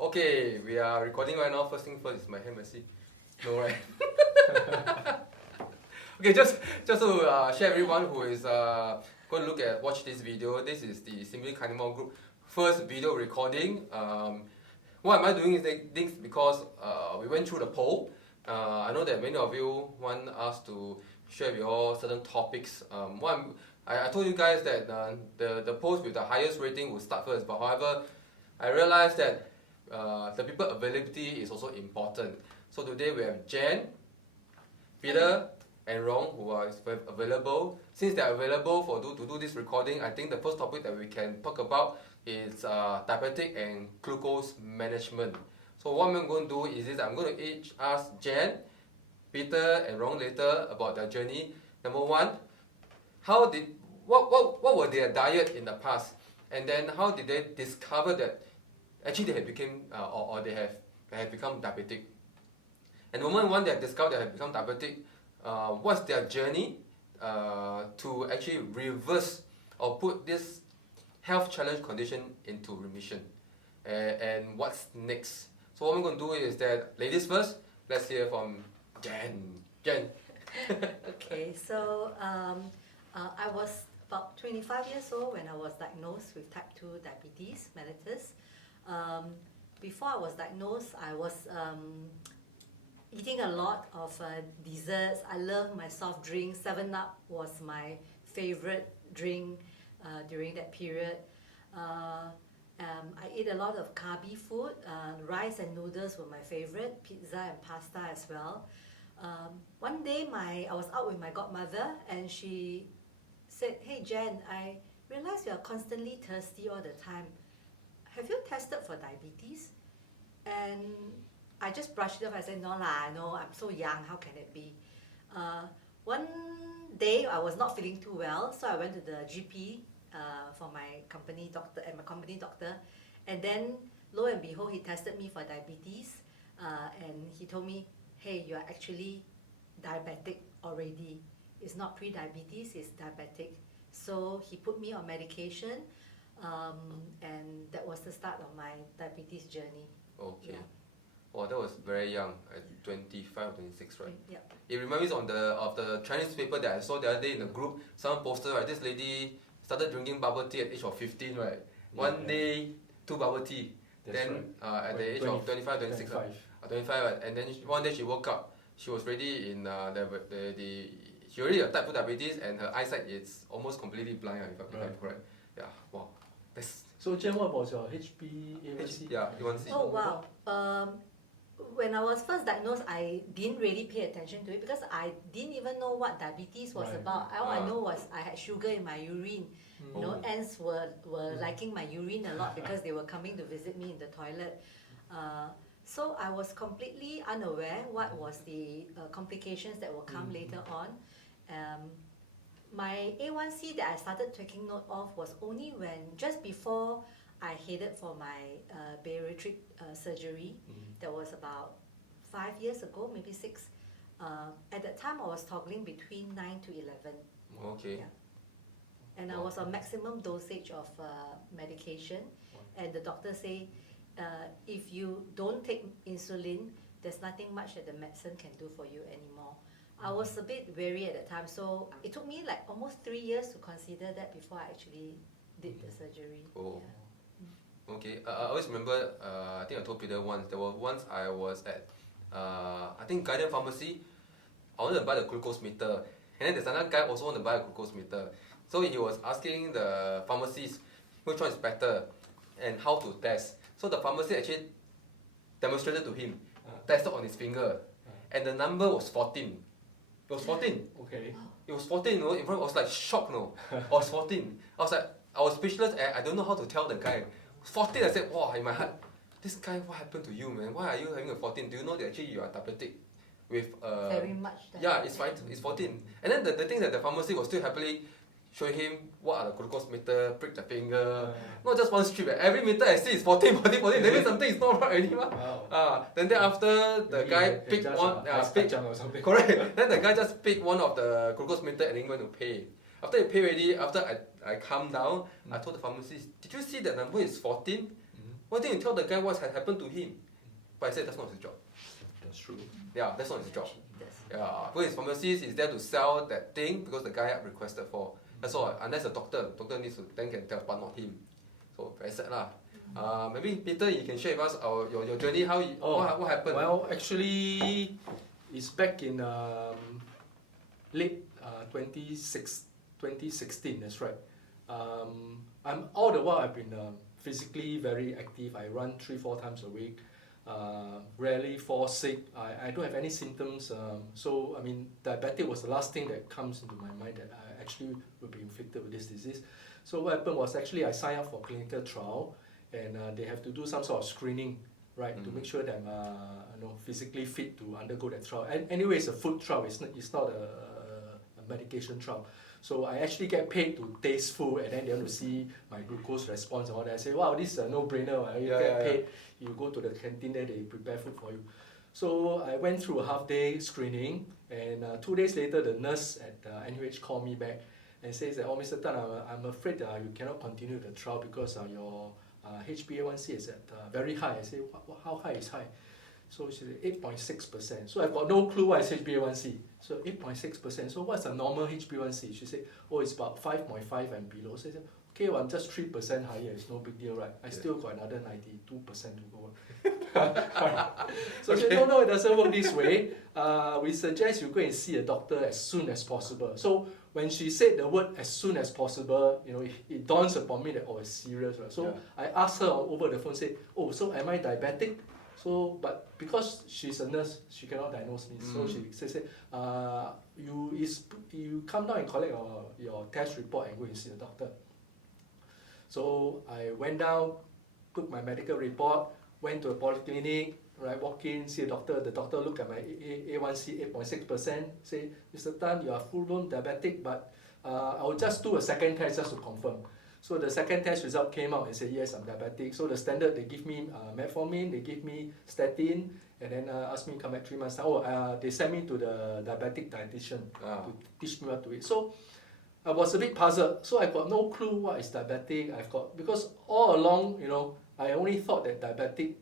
Okay, we are recording right now. First thing first, is my hand messy? No, right? Okay, just to share everyone who is going to watch this video. This is the Simply Carnivore group first video recording. Why am I doing this? Because we went through the poll. I know that many of you want us to share with you all certain topics. I told you guys that the post with the highest rating will start first, but however, I realized that the people availability is also important. So today we have Jen, Peter, and Rong who are available. Since they are available to do this recording, I think the first topic that we can talk about is diabetic and glucose management. So what I'm going to do is I'm going to each ask Jen, Peter, and Rong later about their journey. Number one, what were their diet in the past, and then how did they discover that actually they have become or they have become diabetic. And the moment they have discovered they have become diabetic, what's their journey to actually reverse or put this health challenge condition into remission, and what's next. So what I'm going to do is that, ladies first, let's hear from Jen. Okay, so I was about 25 years old when I was diagnosed with type 2 diabetes mellitus. Before I was diagnosed, I was eating a lot of desserts. I love my soft drinks. 7-Up was my favorite drink during that period. I ate a lot of carby food. Rice and noodles were my favorite. Pizza and pasta as well. One day I was out with my godmother and she said, "Hey Jen, I realize you are constantly thirsty all the time. Have you tested for diabetes?" And I just brushed it off. I said, "No lah, no, I'm so young, how can it be?" One day I was not feeling too well, so I went to the GP for my company doctor, and then lo and behold, he tested me for diabetes, and he told me, "Hey, you are actually diabetic already. It's not pre-diabetes, it's diabetic." So he put me on medication, and that was the start of my diabetes journey. Okay. Yeah. Wow, that was very young, at 25, 26, right? Yeah. It reminds me of the Chinese paper that I saw the other day in the group. Someone posted, right? This lady started drinking bubble tea at the age of 15, right? One day, 2 bubble tea. That's then right. At the age of 25, 26, 25, right? And then one day she woke up. She was already in she already had type 2 diabetes, and her eyesight is almost completely blind, if I'm correct. Yeah. Wow. So Jen, what about your HbA1c? Yeah, A1c. Oh wow. When I was first diagnosed, I didn't really pay attention to it because I didn't even know what diabetes was about. All I know was I had sugar in my urine. You know, ants were liking my urine a lot because they were coming to visit me in the toilet. So I was completely unaware what was the complications that will come later on. My A1C that I started taking note of was only just before I headed for my bariatric surgery. That was about 5 years ago, maybe 6. At that time, I was toggling between 9 to 11. Okay. Yeah. And I was on maximum dosage of medication. And the doctor said, if you don't take insulin, there's nothing much that the medicine can do for you anymore. I was a bit wary at the time, so it took me like almost 3 years to consider that before I actually did the surgery. Oh. Yeah. Okay, I always remember, I think I told Peter once, there was once I was at, I think Guideline Pharmacy. I wanted to buy the glucose meter, and then there's another guy also wanted to buy a glucose meter. So he was asking the pharmacist which one is better and how to test. So the pharmacist actually demonstrated to him, tested on his finger, and the number was 14. It was 14. Okay. It was 14, you know. In front, I was like shocked, no. I was 14. I was speechless, and I don't know how to tell the guy. 14, I said, wow, in my heart, this guy, what happened to you, man? Why are you having a 14? Do you know that actually you are diabetic? With Very much. Yeah, it's fine. It's 14. And then the thing that the pharmacy was still happily showing him what are the glucose meter, prick the finger. Not just one strip. Every meter I see is 14, 14, 14. That means something is not right anymore. Wow. Then after the guy picked one, correct. Then the guy just picked one of the glucose meter and then went to pay. After he pay already, after I calmed down, I told the pharmacist, did you see that number is 14? why didn't you tell the guy what had happened to him? But I said that's not his job. That's true. Yeah, that's not his job. Yes. Yeah, because his pharmacist is there to sell that thing because the guy had requested for. That's all. Unless the doctor needs to then can tell, but not him. So very sad lah. Maybe Peter, you can share with us your journey. What happened? Well, actually, it's back in late 2016. That's right. All the while I've been physically very active. I run 3-4 times a week. Rarely fall sick. I don't have any symptoms. So I mean, diabetic was the last thing that comes into my mind that I actually will be infected with this disease. So what happened was actually I signed up for clinical trial, and they have to do some sort of screening, right, to make sure that I'm physically fit to undergo that trial. And anyway, it's a food trial. It's not a medication trial. So I actually get paid to taste food, and then they want to see my glucose response and all that. I say, wow, this is a no-brainer. You get paid, you go to the canteen there, they prepare food for you. So I went through a half-day screening, and 2 days later, the nurse at NUH called me back and says that, oh, Mr. Tan, I'm afraid you cannot continue the trial because your HbA1c is at very high. I say, how high is high? So she said 8.6%. So I've got no clue what is HbA1c. So 8.6%. So what's a normal HbA1c? She said, oh, it's about 5.5 and below. So I said, okay, well, I'm just 3% higher. It's no big deal, right? I still got another 92% to go. So she said, no, it doesn't work this way. We suggest you go and see a doctor as soon as possible. So when she said the word as soon as possible, it dawns upon me that, oh, it's serious, right? So I asked her over the phone, say, oh, so am I diabetic? So, but because she's a nurse, she cannot diagnose me. So she said, you come down and collect your test report and go and see the doctor. So I went down, took my medical report, went to a polyclinic, right, walk in, see a doctor. The doctor looked at my A1C 8.6%, say, Mr. Tan, you are full-blown diabetic, but I will just do a second test just to confirm. So the second test result came out and said, yes, I'm diabetic. So the standard, they give me metformin, they give me statin, and then asked me to come back 3 months. They sent me to the diabetic dietitian to teach me what to eat. So I was a bit puzzled. So I got no clue what is diabetic. Because all along, I only thought that diabetic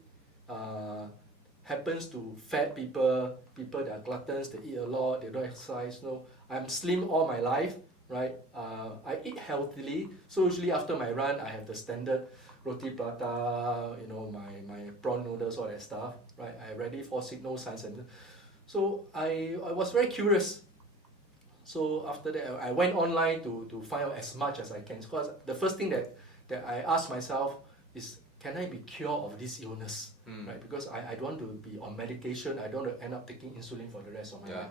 happens to fat people that are gluttons, they eat a lot, they don't exercise. I'm slim all my life. Right, I eat healthily, so usually after my run, I have the standard roti prata, my prawn noodles, all that stuff. Right, I already fall sick, no signs, and so I was very curious. So after that, I went online to find out as much as I can. Because the first thing that I asked myself is, can I be cured of this illness? Right, because I don't want to be on medication. I don't want to end up taking insulin for the rest of my life.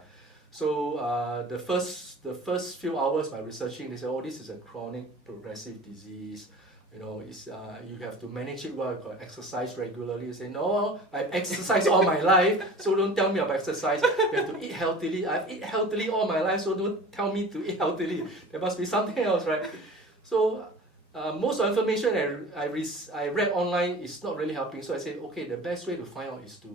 So the first few hours by researching, they said, oh, this is a chronic progressive disease. You have to manage it well. You got to exercise regularly. You say, no, I've exercised all my life, so don't tell me about exercise. You have to eat healthily. I've eaten healthily all my life, so don't tell me to eat healthily. There must be something else, right? So most of the information I read online is not really helping. So I said, okay, the best way to find out is to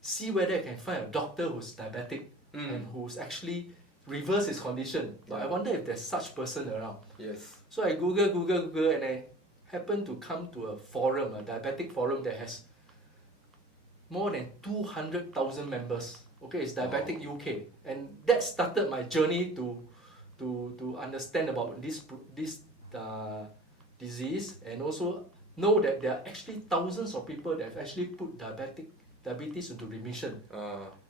see whether I can find a doctor who's diabetic and who's actually reversed his condition. But I wonder if there's such person around. Yes. So I Google, and I happened to come to a forum, a diabetic forum that has more than 200,000 members. Okay, it's Diabetic UK, and that started my journey to understand about this disease, and also know that there are actually thousands of people that have actually put diabetes into remission.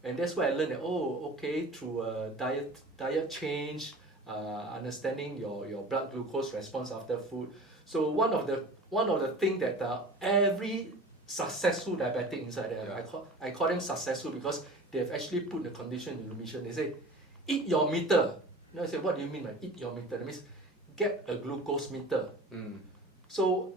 And that's why I learned that, through diet change, understanding your blood glucose response after food. So one of the things that every successful diabetic inside there, I call them successful because they have actually put the condition in remission. They say, eat your meter. I say, what do you mean by eat your meter? That means get a glucose meter. So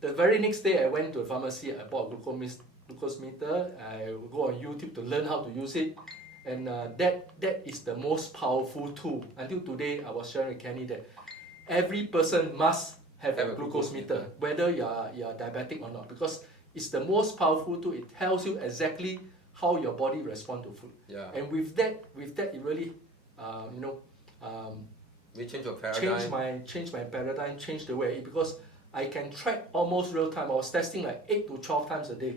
the very next day I went to a pharmacy, I bought a glucose meter. I go on YouTube to learn how to use it, and that is the most powerful tool. Until today, I was sharing with Kenny that every person must have a glucose meter, whether you are diabetic or not, because it's the most powerful tool. It tells you exactly how your body responds to food. And with that, it really, we change your paradigm. Change my paradigm, change the way I eat, because I can track almost real time. I was testing like 8 to 12 times a day.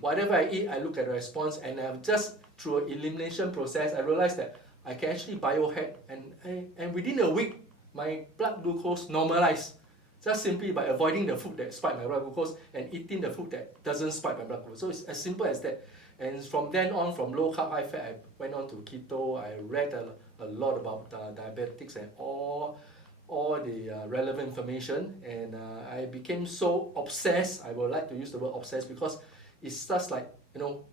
Whatever I eat, I look at the response, and I've just through an elimination process, I realized that I can actually biohack, and within a week, my blood glucose normalized. Just simply by avoiding the food that spike my blood glucose and eating the food that doesn't spike my blood glucose. So it's as simple as that. And from then on, from low carb, high fat, I went on to keto. I read a lot about diabetics and all the relevant information, and I became so obsessed. I would like to use the word obsessed because it's just like,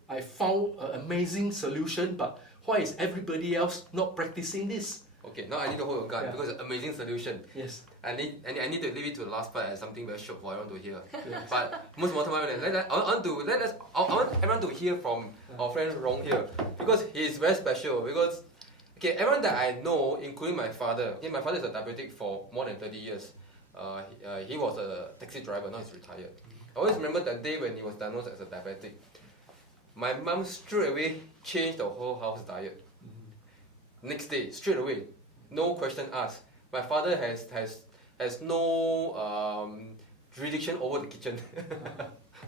I found an amazing solution, but why is everybody else not practicing this? Okay, now I need to hold your gun because it's an amazing solution. Yes. I need to leave it to the last part as something very short for everyone to hear. But most important, I want everyone to hear from our friend Rong here, because he is very special. Because everyone that I know, including my father. My father is a diabetic for more than 30 years. He was a taxi driver. Now he's retired. I always remember that day when he was diagnosed as a diabetic. My mom straight away changed the whole house diet. Next day, straight away, no question asked. My father has no jurisdiction over the kitchen.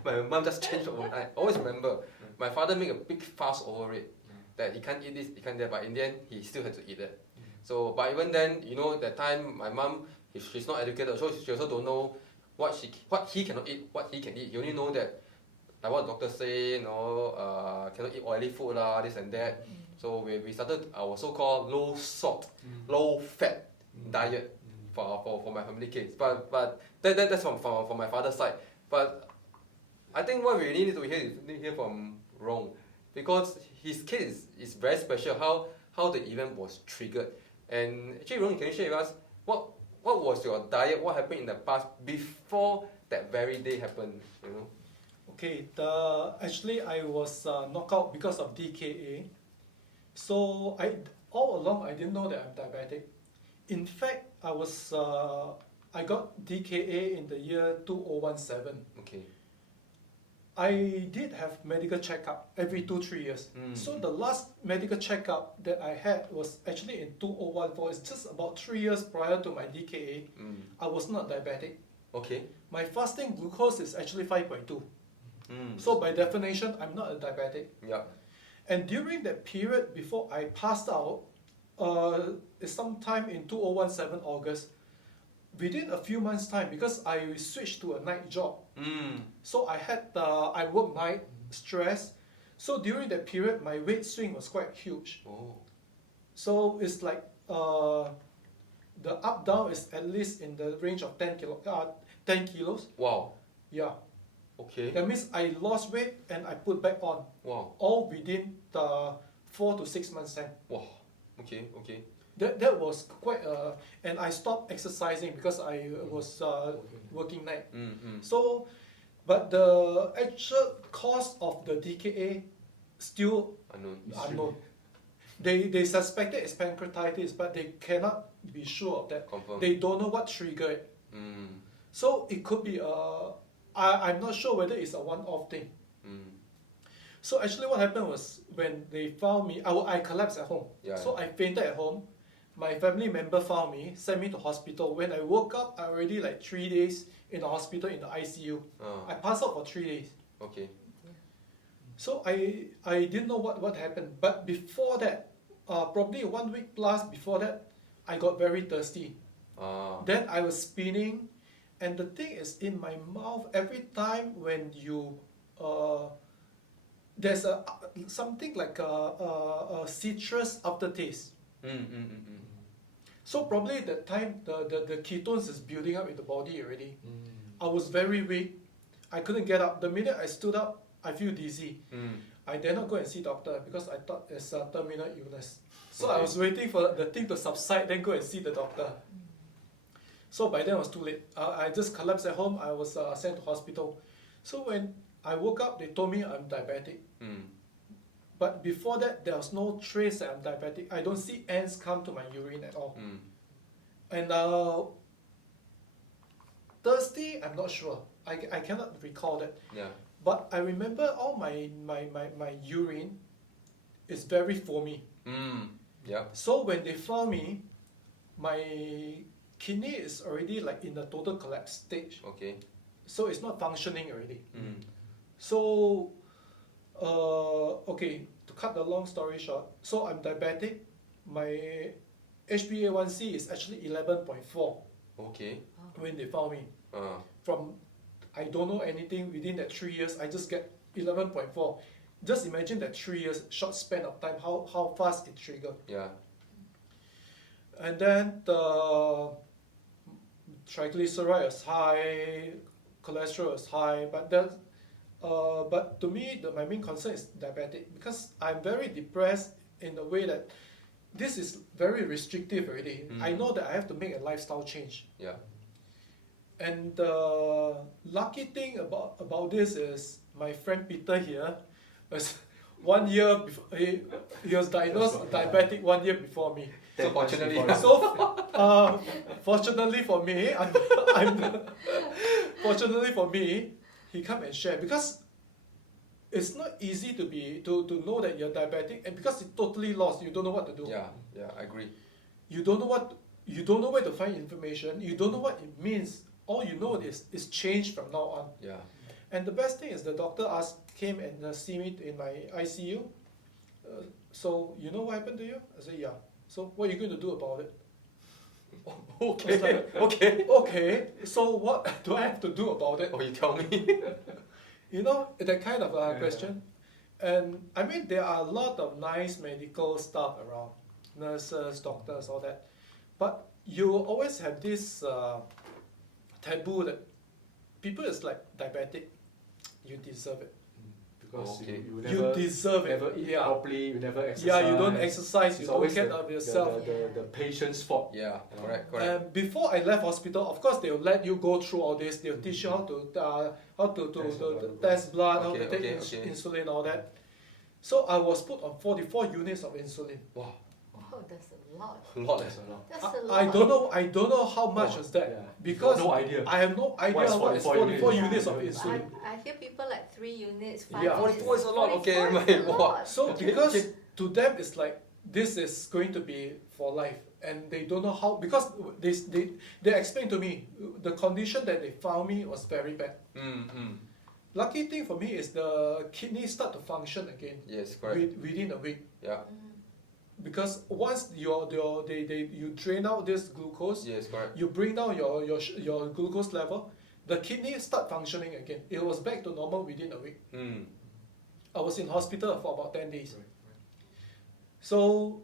My mom just changed overnight. I always remember, my father made a big fuss over it, that he can't eat this, he can't that, but in the end, he still had to eat it. So, but even then, that time, my mom, she's not educated, so she also don't know what he cannot eat, what he can eat. You only know that, like what the doctor say, cannot eat oily food, this and that. So we started our so-called low salt, low fat diet for my family case. But that's from my father's side. But I think what we really need to hear from Rong, because his case is very special. How the event was triggered, and actually, Rong, can you share with us what was your diet? What happened in the past before that very day happened? Okay, actually I was knocked out because of DKA. So all along I didn't know that I'm diabetic. In fact, I got DKA in the year 2017. Okay. I did have medical checkup every 2-3 years. So the last medical checkup that I had was actually in 2014. It's just about 3 years prior to my DKA. I was not diabetic. Okay. My fasting glucose is actually 5.2. So by definition, I'm not a diabetic. Yeah. And during that period before I passed out, sometime in 2017 August, within a few months' time, because I switched to a night job, so I work night, stress. So during that period, my weight swing was quite huge. Oh. So it's like the up down is at least in the range of 10 kilos. Wow. Yeah. Okay. That means I lost weight and I put back on. Wow. All within the 4 to 6 months time. Wow. Okay. That was quite and I stopped exercising because I was working night. So, but the actual cause of the DKA still unknown. They suspected it's pancreatitis, but they cannot be sure of that. Confirm. They don't know what triggered it. So it could be I'm not sure whether it's a one-off thing. So actually what happened was when they found me, I collapsed at home. So I fainted at home. My family member found me, sent me to hospital. When I woke up, I already like 3 days in the hospital in the ICU. I passed out for 3 days. Okay. So I didn't know what happened. But before that, probably 1 week plus before that, I got very thirsty. Then I was spinning. And the thing is, in my mouth, every time when you, there's something like a citrus aftertaste. So probably that time, the ketones is building up in the body already. I was very weak. I couldn't get up. The minute I stood up, I feel dizzy. I dare not go and see doctor because I thought it's a terminal illness. So I was waiting for the thing to subside, then go and see the doctor. So by then it was too late. I just collapsed at home. I was sent to hospital. So when I woke up, they told me I'm diabetic. But before that, there was no trace that I'm diabetic. I don't see ants come to my urine at all. And thirsty, I'm not sure. I cannot recall that. Yeah. But I remember all my urine is very foamy. Yeah. So when they found me, my kidney is already like in the total collapse stage. Okay. So it's not functioning already. Mm. So, okay, to cut the long story short, so I'm diabetic. My HbA1c is actually 11.4 Okay. when they found me. Uh, From I don't know anything within that 3 years, I just get 11.4. Just imagine that 3 years short span of time, how fast it triggered. yeah. And then the triglyceride is high, cholesterol is high, but but to me, my main concern is diabetic because I'm very depressed in the way that this is very restrictive already. I know that I have to make a lifestyle change. Yeah. And the lucky thing about this is my friend Peter here was 1 year before he was diagnosed diabetic 1 year before me. So fortunately, So fortunately for me, fortunately for me, he come and share because it's not easy to know that you're diabetic, and because you're totally lost, you don't know what to do. yeah, I agree. You don't know where to find information. You don't know what it means. All you know is change from now on. Yeah. And the best thing is the doctor came and see me in my ICU. So you know what happened to you? I said, yeah. So what are you going to do about it? Okay. Like, Okay. okay. So what do I have to do about it? Oh, you tell me. You know, that kind of question. And I mean, there are a lot of nice medical stuff around, nurses, doctors, all that. But you always have this taboo that people is like diabetic, you deserve it. Because Okay. you You never, deserve it. never eat Yeah. properly, you never exercise. Yeah, you don't exercise, you It's don't always care the- of yourself. The patient's fault. Yeah. Correct. Correct. And before I left hospital, of course they will let you go through all this. They'll teach you how to test blood, how to take insulin, all that. So I was put on 44 units of insulin. Wow. Oh, that's a lot. A lot. That's a lot. That's a lot. I don't know how much was that Yeah. because No idea. I have no idea What is what is 44 44 units of I insulin. hear people like 3 units, 5 Yeah. units. 44 is a lot, okay, 44 is my- a wow. lot. So Okay, because okay. to them it's like this is going to be for life, and they don't know how because they explained to me the condition that they found me was very bad. Lucky thing for me is the kidneys start to function again Yes. Correct. within a week. Yeah. Because once you drain out this glucose, Yes. Correct. you bring down your glucose level, the kidneys start functioning again. It was back to normal within a week. I was in hospital for about 10 days. Right. So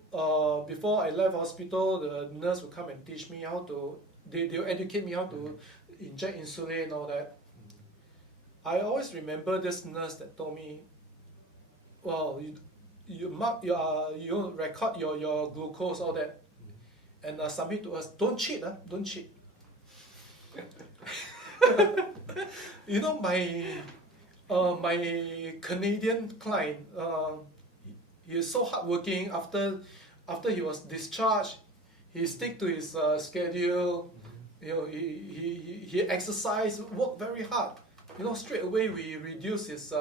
before I left hospital, the nurse would come and teach me how to. They'll educate me how to inject insulin and all that. I always remember this nurse that told me, "Well, you mark you record your glucose, all that, and submit to us. Don't cheat, don't cheat." You know, my Canadian client, he is so hardworking. After he was discharged, he stick to his schedule. You know, he exercised, worked very hard. You know, straight away we reduce his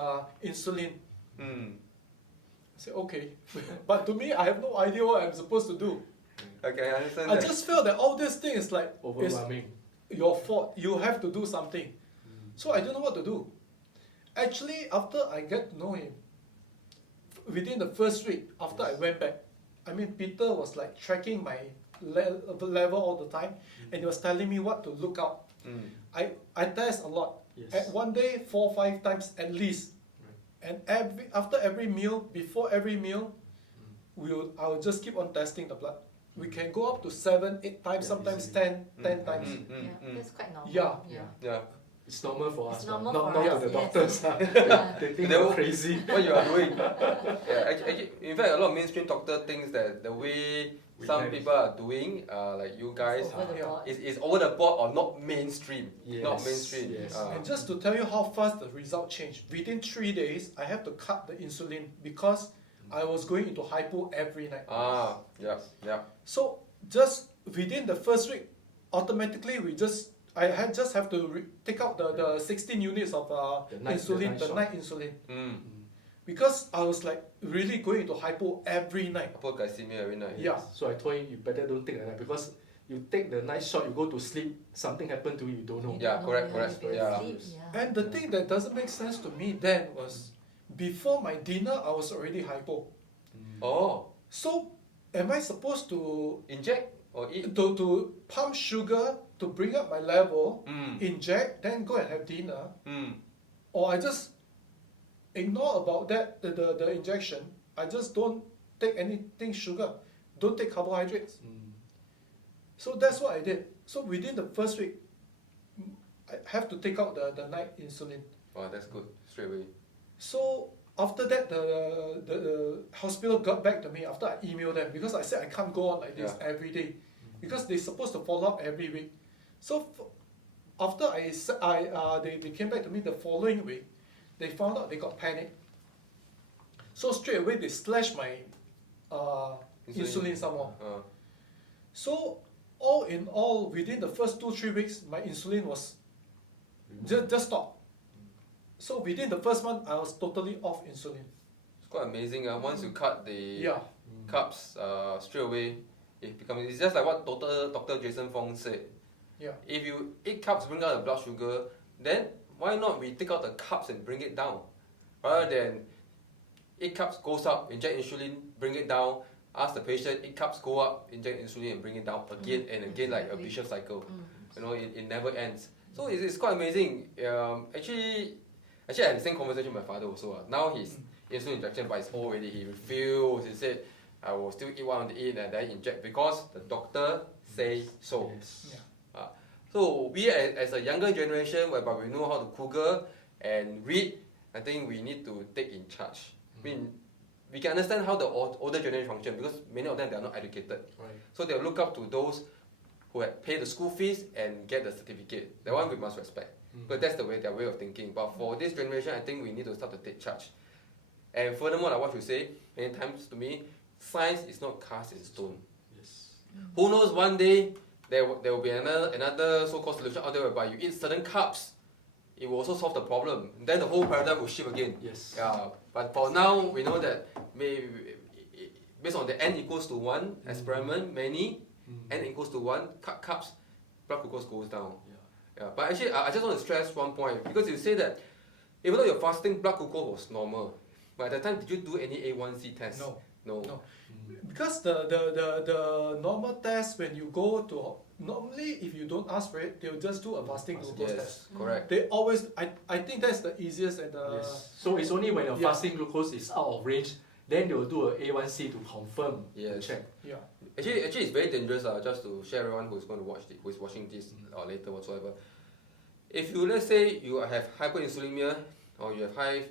insulin. I said, okay, but to me, I have no idea what I'm supposed to do. Okay, I understand I that. just felt that all this thing is like it's Overwhelming. your fault. You have to do something. So I don't know what to do. Actually, after I get to know him, within the first week after I went back, I mean, Peter was like tracking my level all the time, and he was telling me what to look out. I test a lot. Yes. At one day, 4 or 5 times at least. And after every meal, before every meal, I will just keep on testing the blood. We can go up to 7, 8 times, sometimes easily. 10 times. Yeah, that's quite normal. Yeah. Yeah. It's normal for It's us, normal not for to us, the yes. doctors. Yeah. They think They we're will- crazy. What you are doing? Yeah. Actually, in fact, a lot of mainstream doctor thinks that the way some Relax. people are doing, like you guys, Over the board. is over the board or not mainstream. Not Yes, mainstream. yes. And just to tell you how fast the result changed, within 3 days, I have to cut the insulin because I was going into hypo every night. Yeah. So just within the first week, automatically I just have to take out the 16 units of insulin, the night insulin, because I was like really going into hypo every night. Hypoglycemia every night. Yeah. So I told him, you better don't take like that because you take the night shot, you go to sleep, something happened to you, you don't know. Yeah, correct, correct. If you Yeah. sleep, yeah. And the thing that doesn't make sense to me then was, before my dinner, I was already hypo. Oh, So, am I supposed to inject or eat? to pump sugar to bring up my level, Mm. inject, then go and have dinner, Mm. or I just ignore about that the injection. I just don't take anything sugar, don't take carbohydrates. So that's what I did. So within the first week, I have to take out the night insulin. Wow, that's good. Straight away. So after that, the hospital got back to me after I emailed them, because I said I can't go on like this Yeah. every day, because they're supposed to follow up every week. So after they came back to me the following week, they found out they got panicked. So straight away they slashed my insulin some more. So all in all, within the first 2-3 weeks, my insulin was just stopped. So within the first month, I was totally off insulin. It's quite amazing. Once you cut the Yeah. carbs straight away, it's just like what Dr. Jason Fong said. Yeah. If you eat carbs, bring down the blood sugar, then why not we take out the carbs and bring it down, rather than eat carbs goes up, inject insulin, bring it down. Ask the patient, eat carbs go up, inject insulin and bring it down again and again, like a vicious cycle. You know, it never ends. So it's quite amazing. Actually, I had the same conversation with my father also. Now he's insulin injection, but it's already he refused. He said, I will still eat what I want to eat and then inject because the doctor say so. Yes. Yeah. So we as a younger generation, whereby we know how to Google and read, I think we need to take in charge. I mean, we can understand how the older generation function because many of them they are not educated. Right. So they'll look up to those who had paid the school fees and get the certificate. That one we must respect. But that's their way of thinking. But for this generation, I think we need to start to take charge. And furthermore, like what you say many times to me, science is not cast in stone. Yes. Who knows, one day there will be another so-called solution out there whereby you eat certain carbs, it will also solve the problem. Then the whole paradigm will shift again. Yes. Yeah. But for now, we know that based on the n equals to 1 experiment, many n equals to 1, cut carbs, blood glucose goes down. Yeah. But actually, I just want to stress one point because you say that even though you're fasting, blood glucose was normal. But at the time, did you do any A1C test? No. No. No. Because the normal test, when you go to, normally if you don't ask for it, they'll just do a fasting glucose test. Yes, correct. They always, I think that's the easiest and the... Yes. So it's only when your Yeah. fasting glucose is out of range, then they will do a A1C to confirm the Yes. check. Yeah. Actually, it's very dangerous. Just to share everyone who's going to watch who is watching this or later whatsoever. If you let's say you have hyperinsulinemia or you have high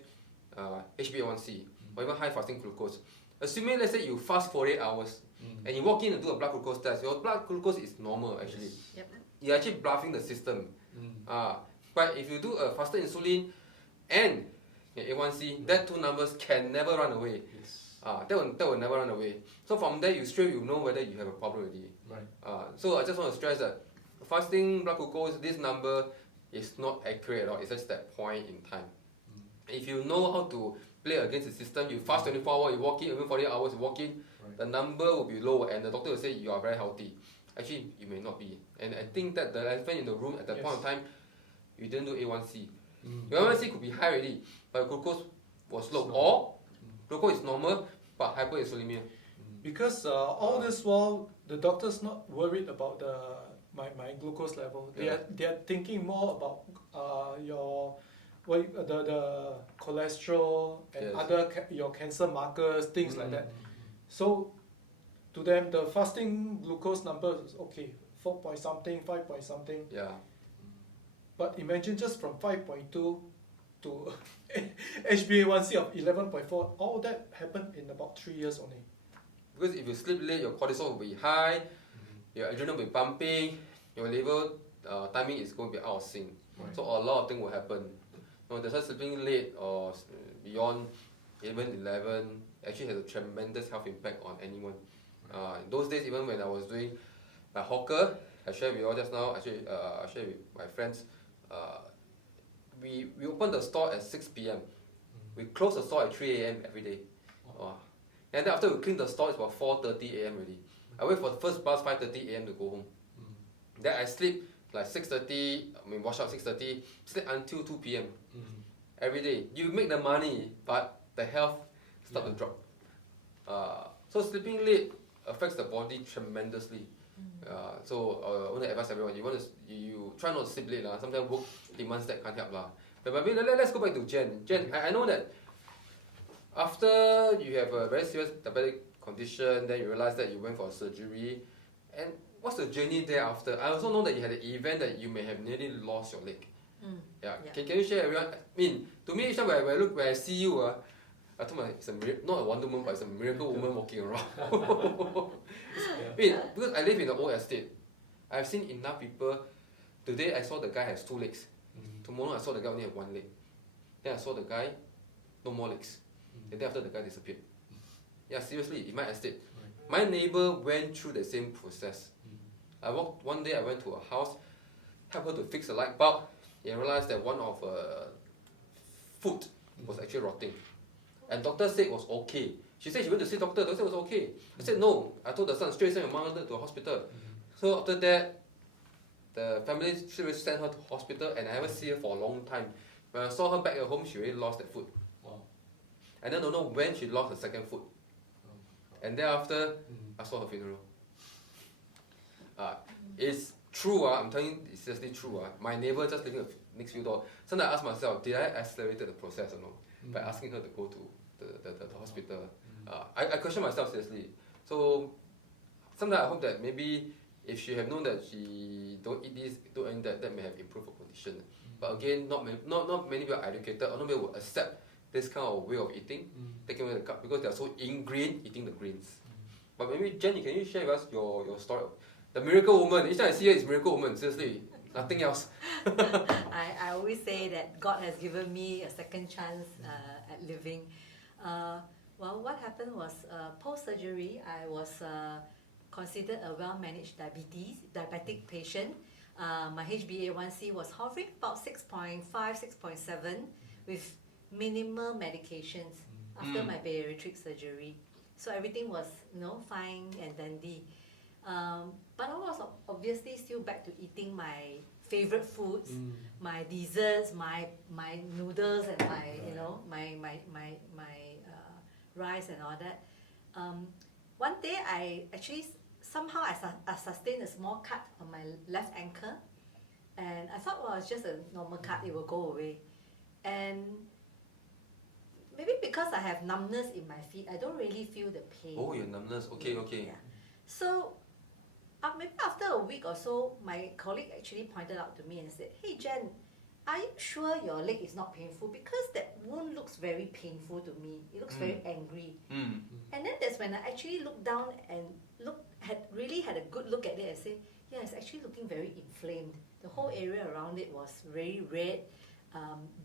HbA1c or even high fasting glucose, assuming let's say you fast 48 hours and you walk in and do a blood glucose test, your blood glucose is normal actually. Yep. You're actually bluffing the system. But if you do a fasted insulin and A1C, that two numbers can never run away. Yes. That will never run away. So from there, you know whether you have a problem already. Right. So I just want to stress that fasting blood glucose, this number is not accurate at all. It's just that point in time. If you know how to play against the system, you fast 24 hours, you walk in, even 48 hours, you walk in, the number will be low, and the doctor will say you are very healthy. Actually, you may not be. And I think that the elephant in the room at that point of time, you didn't do A1C. Your A1C could be high already, but your glucose was low, or glucose is normal but hyperinsulinemia. Because all this while, the doctor's not worried about my glucose level. They are thinking more about the cholesterol and other your cancer markers, things like that. So to them, the fasting glucose number is okay, 4 point something, 5 point something. Yeah. But imagine just from 5.2 to HbA1c of 11.4, all that happened in about 3 years only. Because if you sleep late, your cortisol will be high, your adrenaline will be pumping, your liver timing is going to be out of sync. Right. So a lot of things will happen. That's why sleeping late or beyond even 11 actually has a tremendous health impact on anyone. In those days, even when I was doing my hawker, I shared with you all just now, actually I shared with my friends, we opened the store at 6 p.m. We closed the store at 3 a.m. every day. And then after we clean the store, it's about 4:30 a.m. already. I wait for the first bus 5:30 a.m. to go home. Then I sleep like 6:30. I mean, wash out 6:30. Sleep until 2 p.m. Every day. You make the money, but the health start to drop. So sleeping late affects the body tremendously. So I want to advise everyone, you try not to sleep late. Sometimes work demands that, can't help. But let's go back to Jen. Jen, I know that after you have a very serious diabetic condition, then you realize that you went for a surgery. And what's the journey thereafter? I also know that you had an event that you may have nearly lost your leg. Can you share everyone? I mean, to me, each time when I see you, I told myself, it's not a Wonder Woman, but it's a miracle woman walking around. Because I live in an old estate, I've seen enough people. Today I saw the guy has 2 legs. Tomorrow I saw the guy only have 1 leg. Then I saw the guy, no more legs. And then after the guy disappeared. Yeah, seriously, in my estate. My neighbor went through the same process. One day I went to a house, helped her to fix a light bulb, and realized that one of her foot was actually rotting. And doctor said it was okay. She said she went to see doctor said it was okay. I said no. I told the son, straight send your mother to a hospital. So after that, the family straight sent her to hospital, and I haven't seen her for a long time. When I saw her back at home, she already lost that foot. Wow. And then I don't know when she lost the 2nd foot. And thereafter, I saw her funeral. It's true, I'm telling you, it's seriously true. My neighbor just living next few doors. Sometimes I ask myself, did I accelerate the process or not? By asking her to go to the hospital. I question myself seriously. So sometimes I hope that maybe if she have known that she don't eat this, don't eat that may have improved her condition. But again, not many people are educated, or not many will accept this kind of way of eating, taking away the carb, because they are so ingrained eating the grains. But maybe Jen, can you share with us your story? The miracle woman. Each time I see her, it's miracle woman. Seriously, nothing else. I always say that God has given me a second chance at living. Well, what happened was post-surgery, I was considered a well-managed diabetic patient. My HbA1c was hovering about 6.5, 6.7 with minimal medications after my bariatric surgery. So everything was, fine and dandy. But I was obviously still back to eating my favorite foods, my desserts, my noodles, and my rice and all that. One day I actually somehow I sustained a small cut on my left ankle, and I thought, well, it's just a normal cut, it will go away. And maybe because I have numbness in my feet, I don't really feel the pain. Oh, your numbness. Okay. Yeah. So maybe after a week or so, my colleague actually pointed out to me and said, "Hey Jen, are you sure your leg is not painful? Because that wound looks very painful to me. It looks very angry." And then that's when I actually looked down and had a good look at it and said, "Yeah, it's actually looking very inflamed. The whole area around it was very red.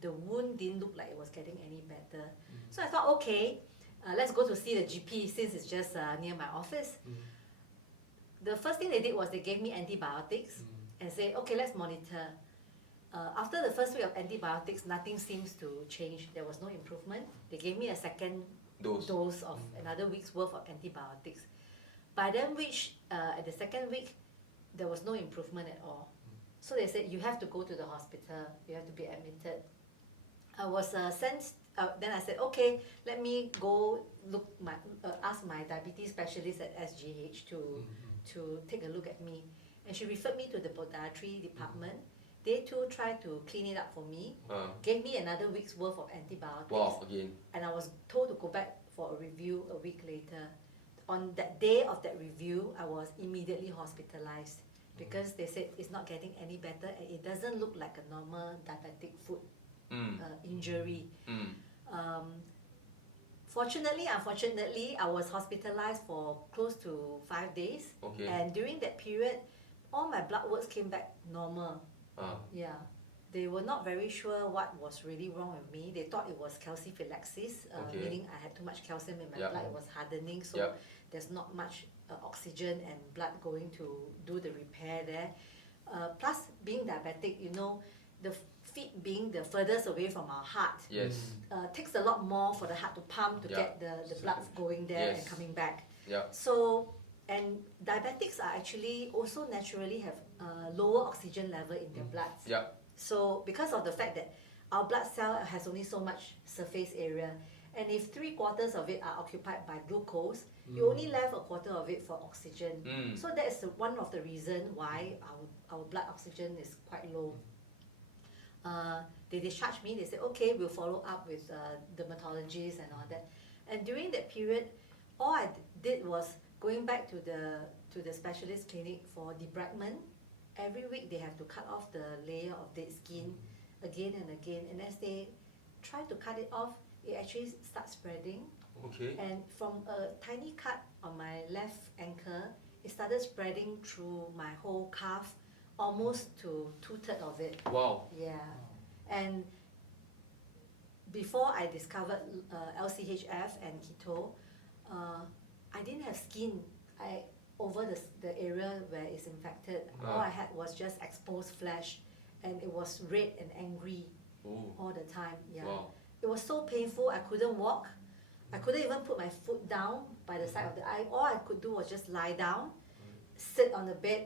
The wound didn't look like it was getting any better." So I thought, okay, let's go to see the GP since it's just near my office. The first thing they did was they gave me antibiotics and said, okay, let's monitor. After the first week of antibiotics, nothing seems to change. There was no improvement. They gave me a second dose of another week's worth of antibiotics. By then, at the second week, there was no improvement at all. So they said, you have to go to the hospital, you have to be admitted. I was sent, then I said, okay, let me go ask my diabetes specialist at SGH to take a look at me. And she referred me to the podiatry department. They too tried to clean it up for me, gave me another week's worth of antibiotics. Wow, again. And I was told to go back for a review a week later. On that day of that review, I was immediately hospitalized because they said it's not getting any better and it doesn't look like a normal diabetic foot injury. Fortunately, unfortunately, I was hospitalized for close to 5 days. Okay. And during that period, all my blood works came back normal. Yeah. They were not very sure what was really wrong with me. They thought it was calciphylaxis, meaning I had too much calcium in my blood. It was hardening, so there's not much oxygen and blood going to do the repair there. Plus, being diabetic, the feet being the furthest away from our heart, takes a lot more for the heart to pump to get the blood going there and coming back. So And diabetics are actually also naturally have lower oxygen level in their blood. Yeah. So because of the fact that our blood cell has only so much surface area, and if 3/4 of it are occupied by glucose, you only left 1/4 of it for oxygen. So that is one of the reasons why our blood oxygen is quite low. They discharged me. They said, okay, we'll follow up with dermatologists and all that. And during that period, all I did was going back to the specialist clinic for debridement. Every week they have to cut off the layer of dead skin again and again. And as they try to cut it off, it actually starts spreading. Okay. And from a tiny cut on my left ankle, it started spreading through my whole calf, almost to 2/3 of it. Wow. Yeah. And before I discovered LCHF and keto, I didn't have skin over the area where it's infected. All I had was just exposed flesh, and it was red and angry all the time. Yeah. Wow. It was so painful. I couldn't walk. I couldn't even put my foot down by the side of the eye. All I could do was just lie down, sit on the bed,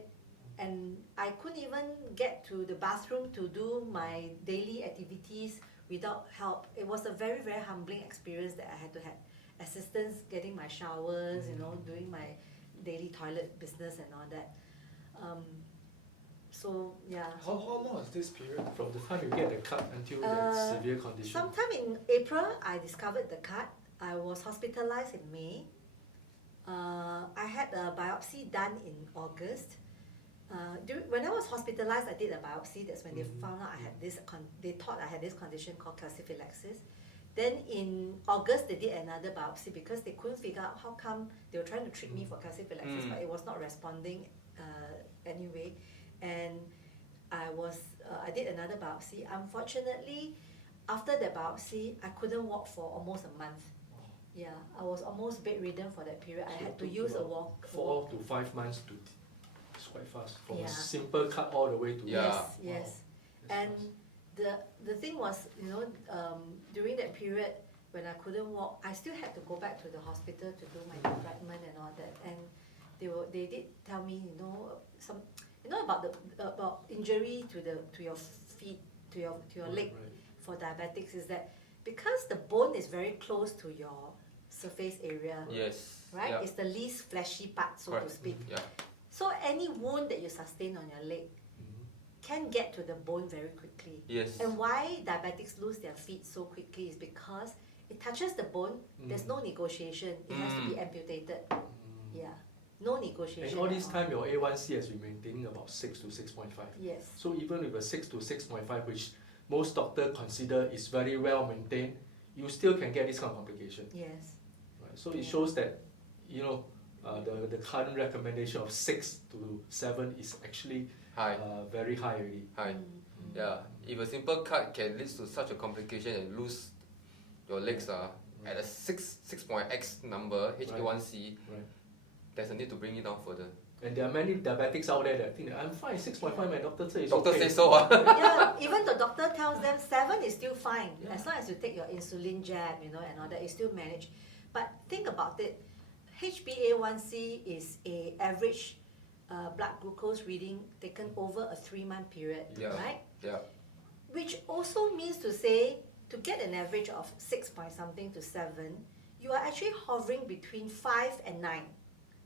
and I couldn't even get to the bathroom to do my daily activities without help. It was a very, very humbling experience that I had to have assistance getting my showers, doing my daily toilet business and all that. So yeah. How long is this period? From the time you get the cut until that severe condition? Sometime in April, I discovered the cut. I was hospitalized in May. I had a biopsy done in August. When I was hospitalized, I did a biopsy. That's when they found out I had this. They thought I had this condition called calciphylaxis. Then in August, they did another biopsy because they couldn't figure out how come they were trying to treat me for calciphylaxis, but it was not responding anyway. And I did another biopsy. Unfortunately, after that biopsy, I couldn't walk for almost a month. Yeah, I was almost bedridden for that period. I had to use a walk. 4 to 5 months to. It's quite fast. From Yeah. a simple cut all the way to. Yeah. Yes, yes. Wow. And the thing was, during that period when I couldn't walk, I still had to go back to the hospital to do my debridement and all that. And they did tell me, about injury to your feet, to your leg for diabetics is that because the bone is very close to your surface area, Yes. right? Yeah. It's the least fleshy part, so Correct. to speak. Yeah. So any wound that you sustain on your leg can get to the bone very quickly. Yes. And why diabetics lose their feet so quickly is because it touches the bone, there's no negotiation, it has to be amputated. Yeah, no negotiation. And all at this time your A1C has been maintaining about 6 to 6.5. Yes. So even with a 6 to 6.5, which most doctors consider is very well maintained, you still can get this kind of complication. Yes. Right? So it shows that, the current recommendation of 6 to 7 is actually High. very high already. High. Yeah. If a simple cut can lead to such a complication and lose your legs at a 6.x number, HA1C, Right. there's a need to bring it down further. And there are many diabetics out there that think that I'm fine, 6.5, my doctor says it's Doctor okay. says so. Yeah, even the doctor tells them 7 is still fine. Yeah. As long as you take your insulin jab, and all that, it's still managed. But think about it, HbA1c is a average blood glucose reading taken over a 3-month period, right? Yeah. Which also means to say, to get an average of 6 point something to 7, you are actually hovering between 5 and 9.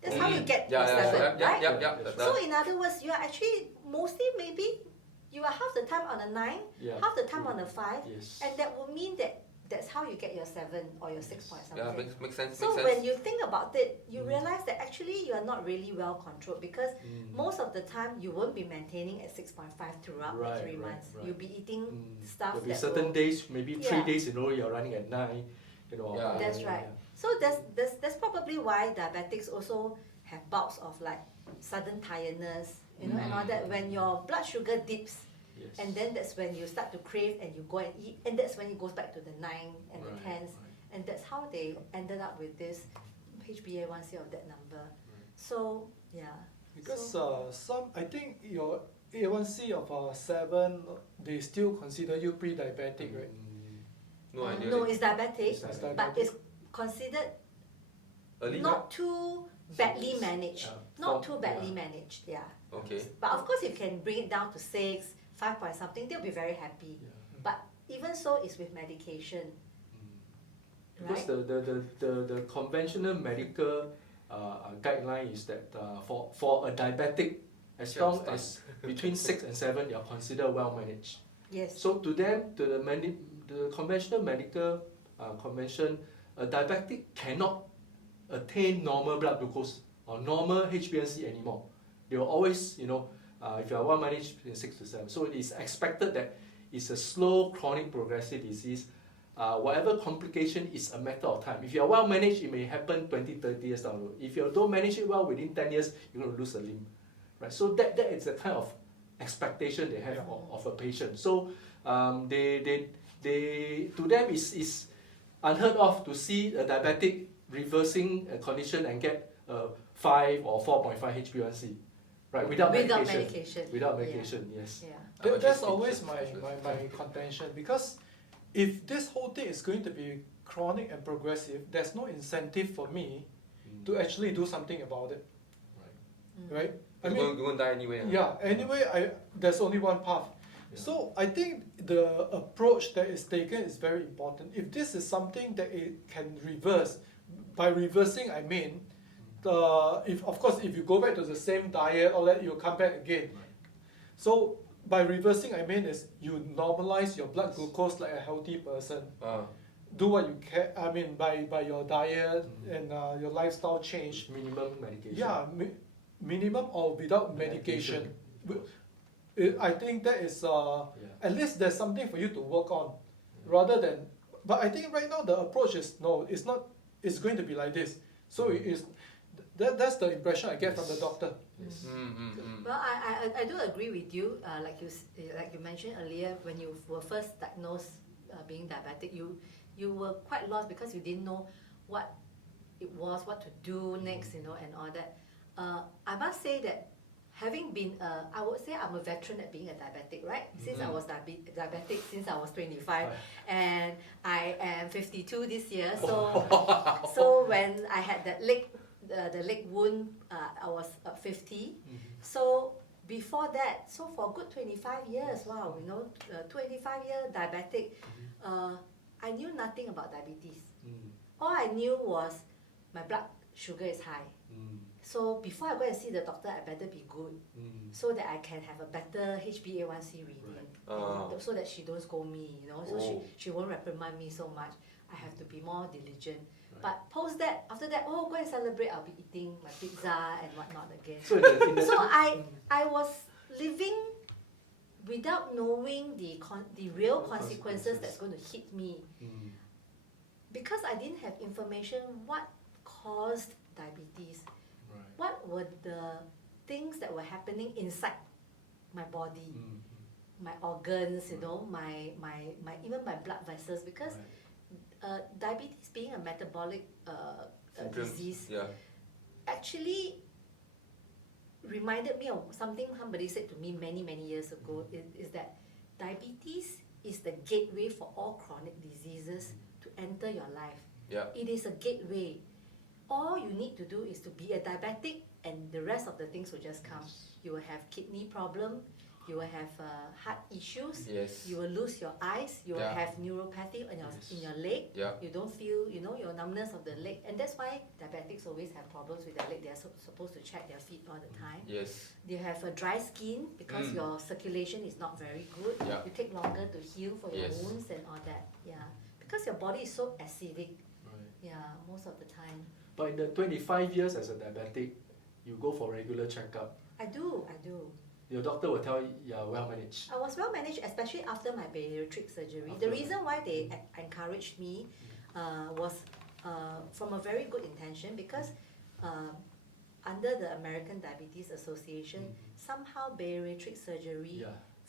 That's how you get to 7, right? Yeah. So in other words, you are actually mostly maybe you are half the time on a 9, half the time on a 5, Yes. and that will mean that that's how you get your 7 or your 6 point something. Yeah, makes sense. So when you think about it, you realize that actually you are not really well controlled because most of the time you won't be maintaining at 6.5 throughout the 3 months. Right. You'll be eating stuff There'll be that certain will, days, maybe 3 Yeah. days in a row you're running at 9. Yeah. That's right. So that's probably why diabetics also have bouts of like sudden tiredness, and all that. When your blood sugar dips, Yes. and then that's when you start to crave and you go and eat, and that's when it goes back to the 9 and the 10s, and that's how they ended up with this HbA1c of that number. So yeah. Because I think your A1C of 7, they still consider you pre-diabetic, right? No idea. No, it's diabetic, It's diabetic. but it's considered Early, not too badly managed, not too badly yeah. managed. Yeah. Okay. But of course, if you can bring it down to 6, 5 point something, they'll be very happy. Yeah. But even so, it's with medication. Because Right? the conventional medical guideline is that for a diabetic, as Yeah, long start. as between 6 and 7, you're considered well managed. Yes. So to them, to the conventional medical convention, a diabetic cannot attain normal blood glucose or normal HbA1c anymore. They will always, if you are well managed, between 6 to 7. So it is expected that it's a slow, chronic, progressive disease. Whatever complication is a matter of time. If you are well managed, it may happen 20, 30 years down the road. If you don't manage it well, within 10 years, you're going to lose a limb. Right? So that is the kind of expectation they have of a patient. So to them is unheard of to see a diabetic reversing a condition and get 5 or 4.5 HbA1c, right? Without medication. Without medication, yes. Yeah. That's always my contention, because if this whole thing is going to be chronic and progressive, there's no incentive for me to actually do something about it. Right? You're going to die anyway. Anyway, there's only one path. Yeah. So I think the approach that is taken is very important. If this is something that it can reverse, by reversing I mean, if you go back to the same diet, all that, you'll come back again. So by reversing I mean is you normalize your blood glucose like a healthy person. Do what you can. I mean by your diet and your lifestyle change. Minimum medication. Yeah, minimum or without medication. I think that is at least there's something for you to work on, rather than. But I think right now the approach is no, it's not. It's going to be like this. So it is. That's the impression I get from the doctor. Yes. Well, I do agree with you. Like you mentioned earlier, when you were first diagnosed being diabetic, you were quite lost because you didn't know what it was, what to do next, and all that. I must say that having been, I would say I'm a veteran at being a diabetic, right? Since I was diabetic since I was 25, and I am 52 this year. So when I had that the leg wound, I was 50. So before that, so for a good 25 years, wow, 25-year diabetic, I knew nothing about diabetes. All I knew was my blood sugar is high. So before I go and see the doctor, I better be good, so that I can have a better HbA1c reading, so that she don't scold me, so she won't reprimand me so much. I have to be more diligent. But after that, go and celebrate. I'll be eating my pizza and whatnot again. So I was living without knowing the real consequences that's going to hit me, because I didn't have information what caused diabetes. What were the things that were happening inside my body, my organs, my even my blood vessels, because diabetes being a metabolic disease actually reminded me of something somebody said to me many years ago, is that diabetes is the gateway for all chronic diseases to enter your life. It is a gateway. All you need to do is to be a diabetic, and the rest of the things will just come. You will have kidney problem, you will have heart issues, you will lose your eyes, you will have neuropathy in your leg, you don't feel, your numbness of the leg, and that's why diabetics always have problems with their leg. They are supposed to check their feet all the time. You have a dry skin because your circulation is not very good. You take longer to heal for your wounds and all that. Because your body is so acidic. Most of the time. But in the 25 years as a diabetic, you go for regular checkup. I do. Your doctor will tell you you are well managed. I was well managed, especially after my bariatric surgery. The reason why they encouraged me was from a very good intention, because under the American Diabetes Association, somehow bariatric surgery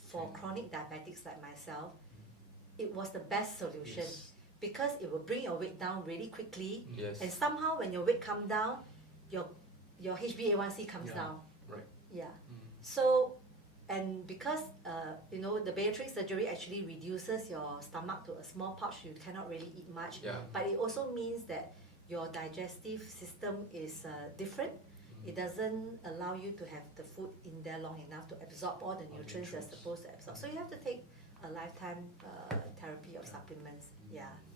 for chronic diabetics like myself, it was the best solution. Because it will bring your weight down really quickly, and somehow when your weight comes down, your HbA1c comes down. So, and because the bariatric surgery actually reduces your stomach to a small pouch, you cannot really eat much. But it also means that your digestive system is different. It doesn't allow you to have the food in there long enough to absorb all the nutrients you're supposed to absorb. So you have to take a lifetime therapy of supplements,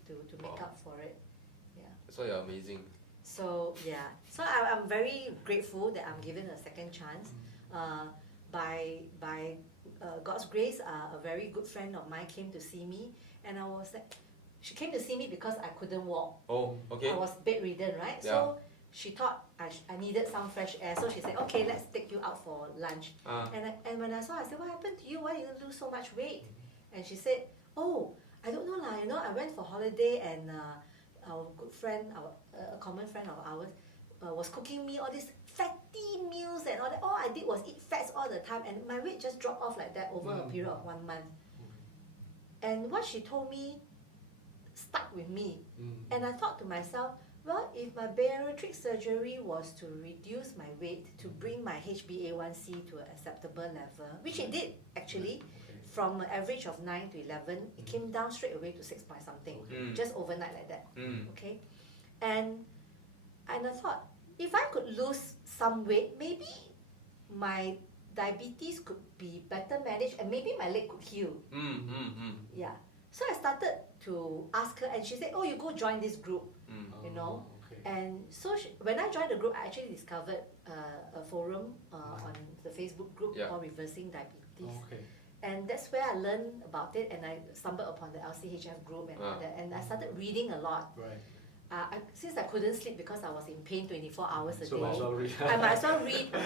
to make up for it. Yeah. That's why you're amazing. So so I'm very grateful that I'm given a second chance. By God's grace, a very good friend of mine came to see me, and I was like, she came to see me because I couldn't walk. Oh, okay. I was bedridden, right? Yeah. So she thought I needed some fresh air, so she said, okay, let's take you out for lunch. And when I saw, I said, what happened to you? Why did you lose so much weight? And she said, oh, I don't know lah. You know, I went for holiday and our good friend, a common friend of ours, was cooking me all these fatty meals and all that. All I did was eat fats all the time, and my weight just dropped off like that over a period of 1 month. And what she told me stuck with me. And I thought to myself, well, if my bariatric surgery was to reduce my weight to bring my HbA1c to an acceptable level, which it did actually, from an average of 9 to 11, it came down straight away to 6 point something, just overnight like that. Okay, and I thought, if I could lose some weight, maybe my diabetes could be better managed, and maybe my leg could heal. Yeah. So I started to ask her, and she said, "Oh, you go join this group." You know. And so when I joined the group, I actually discovered a forum on the Facebook group called Reversing Diabetes. And that's where I learned about it, and I stumbled upon the LCHF group and all that, and I started reading a lot. Since I couldn't sleep because I was in pain 24 hours a day, I might as well read, I might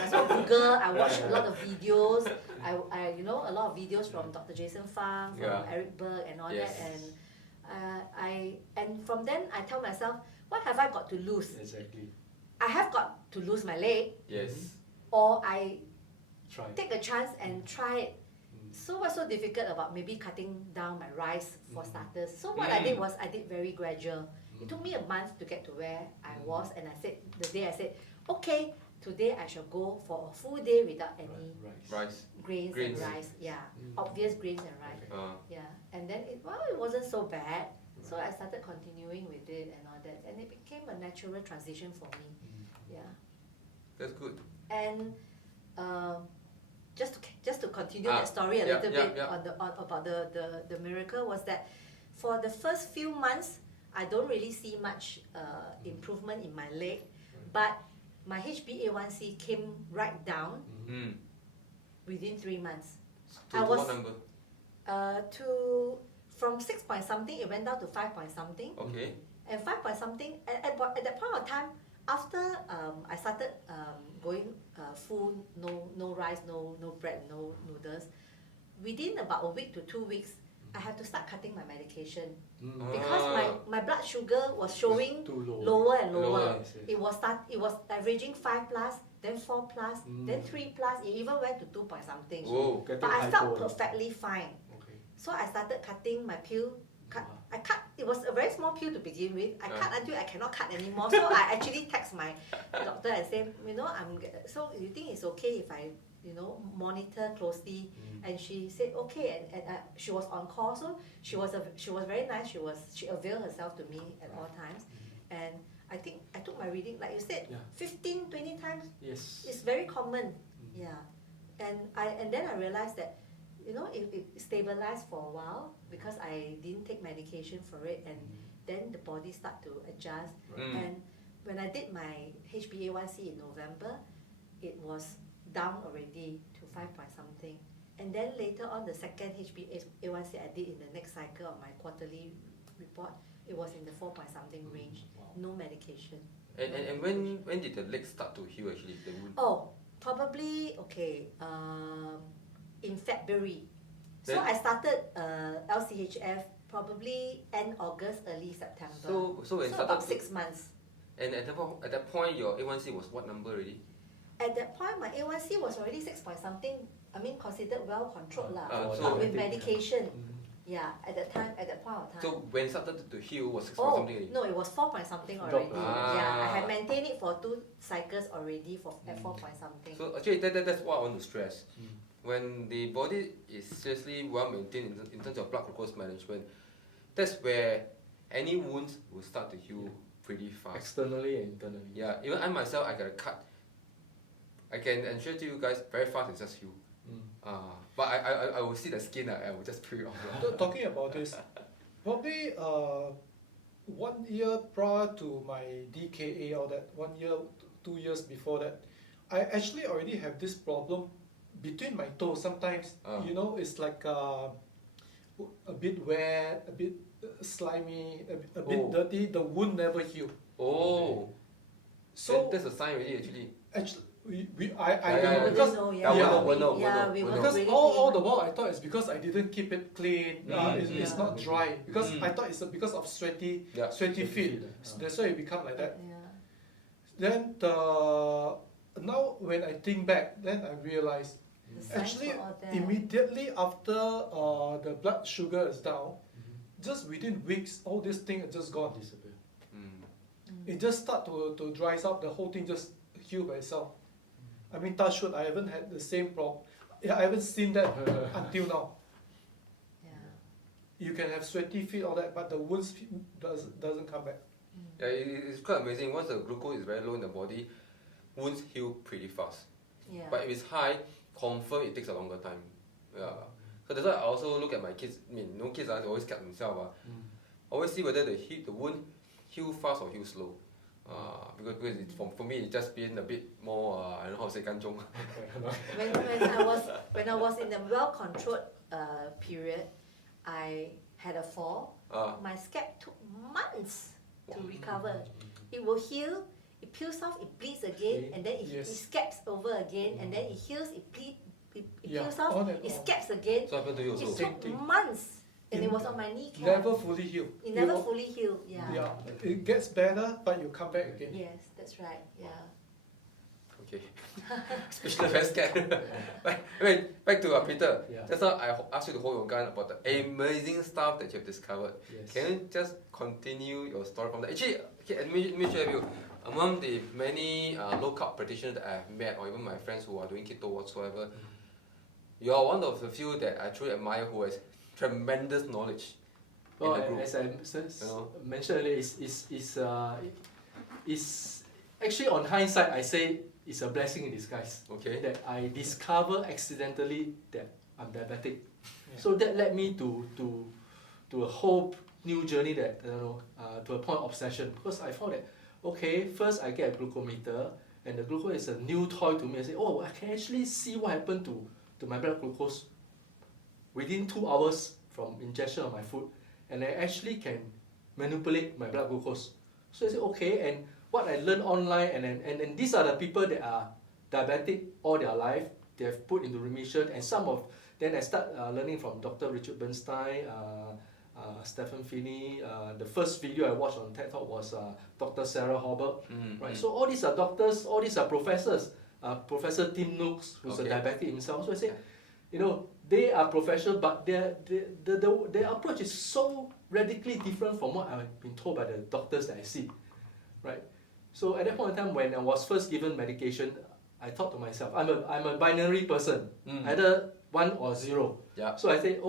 as well Google. I watched a lot of videos. I a lot of videos from Dr. Jason Fang, from Eric Berg, and all that. And from then I tell myself, what have I got to lose? Exactly. I have got to lose my leg. Yes. Or I take a chance and try it. So what's so difficult about maybe cutting down my rice for starters? So what I did was I did very gradual. It took me a month to get to where I was, and I said, okay, today I shall go for a full day without any grains and rice. Yeah, obvious grains and rice. And then it wasn't so bad. So I started continuing with it and all that, and it became a natural transition for me. Yeah. That's good. And just to continue that story a little bit about the miracle was that for the first few months I don't really see much improvement in my leg, but my HbA1c came right down within 3 months. To what number? From 6 point something, it went down to 5 point something. Okay. And 5 point something, at that point of time, after I started going full, no rice, no bread, no noodles, within about a week to 2 weeks, I had to start cutting my medication because my blood sugar was showing lower and lower. It was averaging 5 plus, then 4 plus, then 3 plus. It even went to 2 point something. Whoa. But I felt perfectly fine. So I started cutting my pill. I cut. It was a very small pill to begin with. I cut until I cannot cut anymore. So I actually text my doctor and say, so you think it's okay if I, monitor closely? And she said okay, and she was on call, so she was very nice. She availed herself to me at all times, and I think I took my reading, like you said, 15, 20 times. Yes. It's very common. Yeah, and then I realized that, it stabilized for a while because I didn't take medication for it, and then the body start to adjust. And when I did my HbA1c in November, it was down already to 5 point something. And then later on, the second HbA1c I did in the next cycle of my quarterly report, it was in the 4 point something range. No medication. And when did the leg start to heal actually? The wound? Oh, probably in February. So I started LCHF probably end August, early September. So about 6 months. And at that point, your A1C was what number already? At that point, my A1C was already 6 point something. I mean, considered well controlled lah. So but with medication. Yeah, at that point of time. So when it started to heal, was 6 point something already? No, it was 4 point something already. Yeah, I had maintained it for 2 cycles already at 4 point something. So actually, that's what I want to stress. When the body is seriously well maintained in terms of blood glucose management, that's where any wounds will start to heal pretty fast. Externally and internally. Yeah, even I myself, I got a cut. I can ensure to you guys very fast it just heal. But I will see the skin, I will just peel it off. Talking about this, probably 1 year prior to my DKA, or that 1 year, 2 years before that, I actually already have this problem between my toes. Sometimes, you know, it's like a bit wet, a bit slimy, a bit dirty. The wound never healed. Oh, so that's a sign already actually. Actually, I don't know, because because all the while I thought it's because I didn't keep it clean. It's not dry, because I thought it's because of sweaty feet. That's why it become like that. Then now when I think back, then I realized actually immediately after the blood sugar is down, just within weeks, all this thing is just gone. It just start to dries up. The whole thing just healed by itself. I mean, touch wood, I haven't had the same problem. I haven't seen that until now. You can have sweaty feet, all that, but the wounds doesn't come back. Yeah, it's quite amazing. Once the glucose is very low in the body, wounds heal pretty fast. But if it's high, confirm it takes a longer time. Yeah. So that's why I also look at my kids. I mean, no kids, they always cut themselves. Always see whether the wound heal fast or heal slow. Because it's, for me, it's just been a bit more, I don't know how to say, kanchong. when I was in the well-controlled period, I had a fall. My scab took months to recover. It will heal, it peels off, it bleeds again, and then it scabs over again, and then it heals, it peels off, it scabs again. So happened to you also? It took months. And it was on my kneecap. Never fully healed. It never fully healed, it gets better, but you come back again. Yes, that's right, Okay. Especially very scared. Back to Peter. Just now I asked you to hold your gun about the amazing stuff that you have discovered. Can you just continue your story from there? Actually, let me share with you. Among the many low-carb practitioners that I have met, or even my friends who are doing keto whatsoever, you are one of the few that I truly admire who has tremendous knowledge. Well, as I mentioned earlier, is actually on hindsight, I say it's a blessing in disguise. That I discovered accidentally that I'm diabetic. So that led me to a whole new journey, that to a point of obsession, because I found that first I get a glucometer, and the glucose is a new toy to me. I say, I can actually see what happened to my blood glucose within 2 hours from ingestion of my food, and I actually can manipulate my blood glucose. So I said, and what I learned online, and these are the people that are diabetic all their life, they have put into remission, and then I start learning from Dr. Richard Bernstein, Stephen Finney. The first video I watched on TED Talk was Dr. Sarah Hobart. Right? So all these are doctors, all these are professors. Professor Tim Noakes, who's a diabetic himself. So I say, they are professional, but their approach is so radically different from what I've been told by the doctors that I see, right? So at that point in time, when I was first given medication, I thought to myself, I'm a binary person, either 1 or 0. So I said,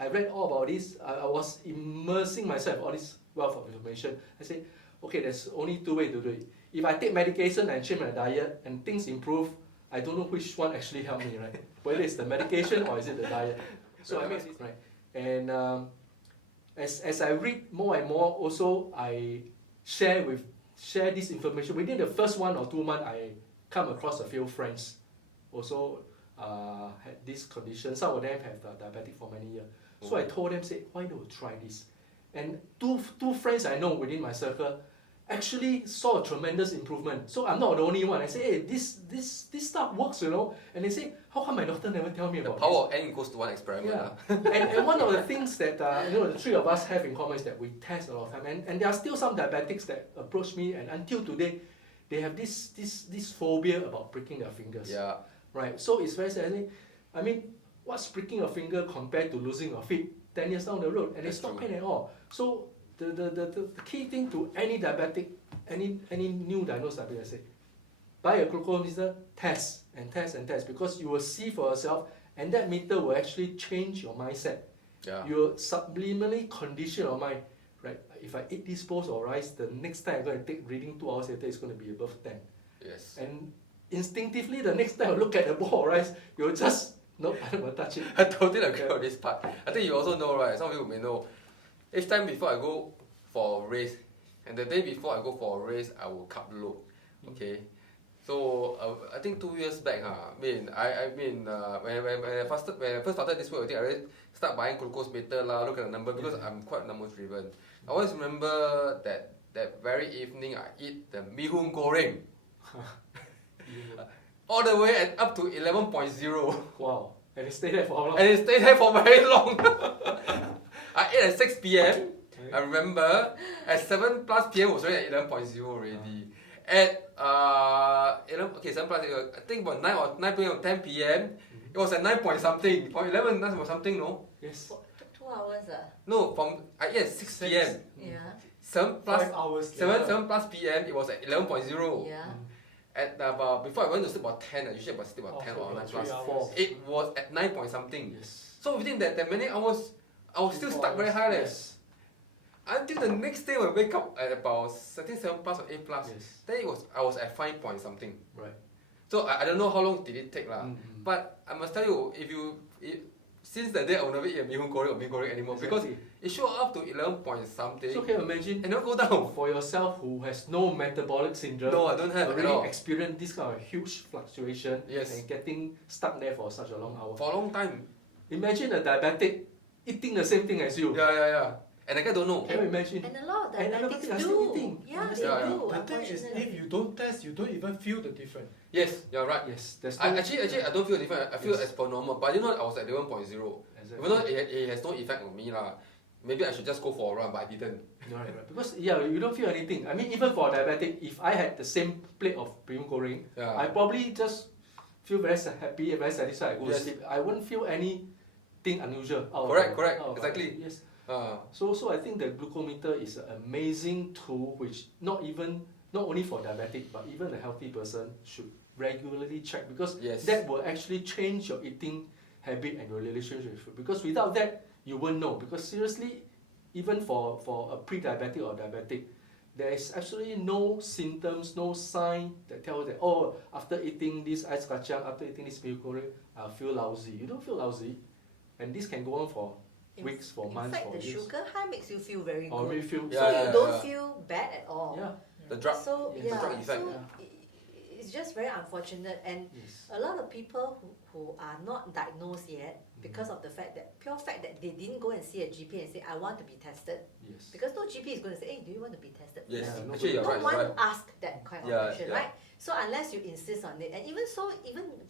I read all about this. I was immersing myself in all this wealth of information. I said, there's only 2 ways to do it. If I take medication and change my diet and things improve, I don't know which one actually helped me, right? Whether it's the medication or is it the diet. So I made it, right? And as I read more and more, also I share this information. Within the first 1 or 2 months, I come across a few friends also had this condition. Some of them have diabetic for many years. So I told them, why don't you try this? And two friends I know within my circle actually saw a tremendous improvement. So I'm not the only one. I say, this stuff works, And they say, how come my doctor never tell me about this? The power of N equals to 1 experiment. And one of the things that the 3 of us have in common is that we test a lot of time. And there are still some diabetics that approach me, and until today, they have this phobia about pricking their fingers. Right. So it's very sad. I mean, what's pricking a finger compared to losing your feet 10 years down the road? And it's not pain at all. So the key thing to any diabetic, any new diagnosed diabetic, I say, buy a glucose meter, test and test and test, because you will see for yourself, and that meter will actually change your mindset. You will subliminally condition your mind. right? If I eat this bowl of rice, the next time I'm going to take reading 2 hours later, it's going to be above 10. Yes. And instinctively, the next time I look at the bowl of rice, you'll just, nope, I don't want to touch it. I totally agree on this part. I think you also know, right? Some of you may know. Each time before I go for a race, and the day before I go for a race, I will carb load. Okay. So I think 2 years back, when I first started this way, I think I already start buying glucose meter lah, look at the number because I'm quite numbers driven. I always remember that very evening I eat the bihun goreng. All the way up to 11.0. Wow. And it stayed there for how long? And it stayed there for very long. I ate at 6 p.m. I remember at 7 plus p.m. was already at 11.0 already. At 7 plus, I think about 9 p.m. or 10 p.m. It was at 9 point something. From 11, 9 point something, no? Yes. For 2 hours. No, I ate at 6 p.m. Yeah. 7 plus 5 hours 7 plus p.m. It was at 11.0. Yeah. At about before I went to sleep about 10, I usually about sleep about 10 or 9 plus. 4. It was at 9 point something. Yes. So within that many hours, I was still stuck very high. Yes. Until the next day when I wake up at about 7 plus or 8 plus, Yes. then I was at 5 point something. Right. So I don't know how long did it take lah. Mm-hmm. But I must tell you, since that day I will never eat a bihun goreng or mee goreng anymore because it showed up to 11 point something. So can you imagine and not go down. for yourself who has no metabolic syndrome, No, I don't have at already all. experienced this kind of huge fluctuation Yes. and getting stuck there for such a long hour. For a long time. Imagine a diabetic eating the same thing as you. Yeah. And I don't know. Can you imagine? And a lot of And other diabetics people are still do. eating. Yeah, they Yeah, do. The thing is, if you don't test, you don't even feel the difference. Yes, you're right. Yes, there's I, no, actually, I don't feel different. I feel Yes. as per normal. But you know, I was at 11.0. Exactly. Even though it has no effect on me lah. Maybe I should just go for a run, but I didn't. Right. Because you don't feel anything. I mean, even for a diabetic, if I had the same plate of bihun goreng, Yeah. I probably just feel very happy and very satisfied. I go to Yes. sleep. I wouldn't feel anything unusual. Correct, out of exactly. it. Yes. So So I think the glucometer is an amazing tool which not only for diabetic but even a healthy person should regularly check because Yes. that will actually change your eating habit and your relationship with food. Because without that you won't know. Because seriously, even for a pre-diabetic or diabetic, there is absolutely no symptoms, no sign that tells that after eating this ice kacang, after eating this mee goreng, I'll feel lousy. You don't feel lousy, and this can go on for weeks, for months, In fact, for the years. sugar high makes you feel very Or good. really feel So Yeah, you don't feel bad at all. yeah. the drug. So Yes. The yeah, drug effect. so Yeah. it's just very unfortunate, and Yes. a lot of people who are not diagnosed yet because of the pure fact that they didn't go and see a GP and say I want to be tested, Yes. because no GP is going to say, hey, do you want to be tested? Yes, Yeah, no actually you're No right. one You're right. ask that kind of Yeah, question, yeah. right? So unless you insist on it, and even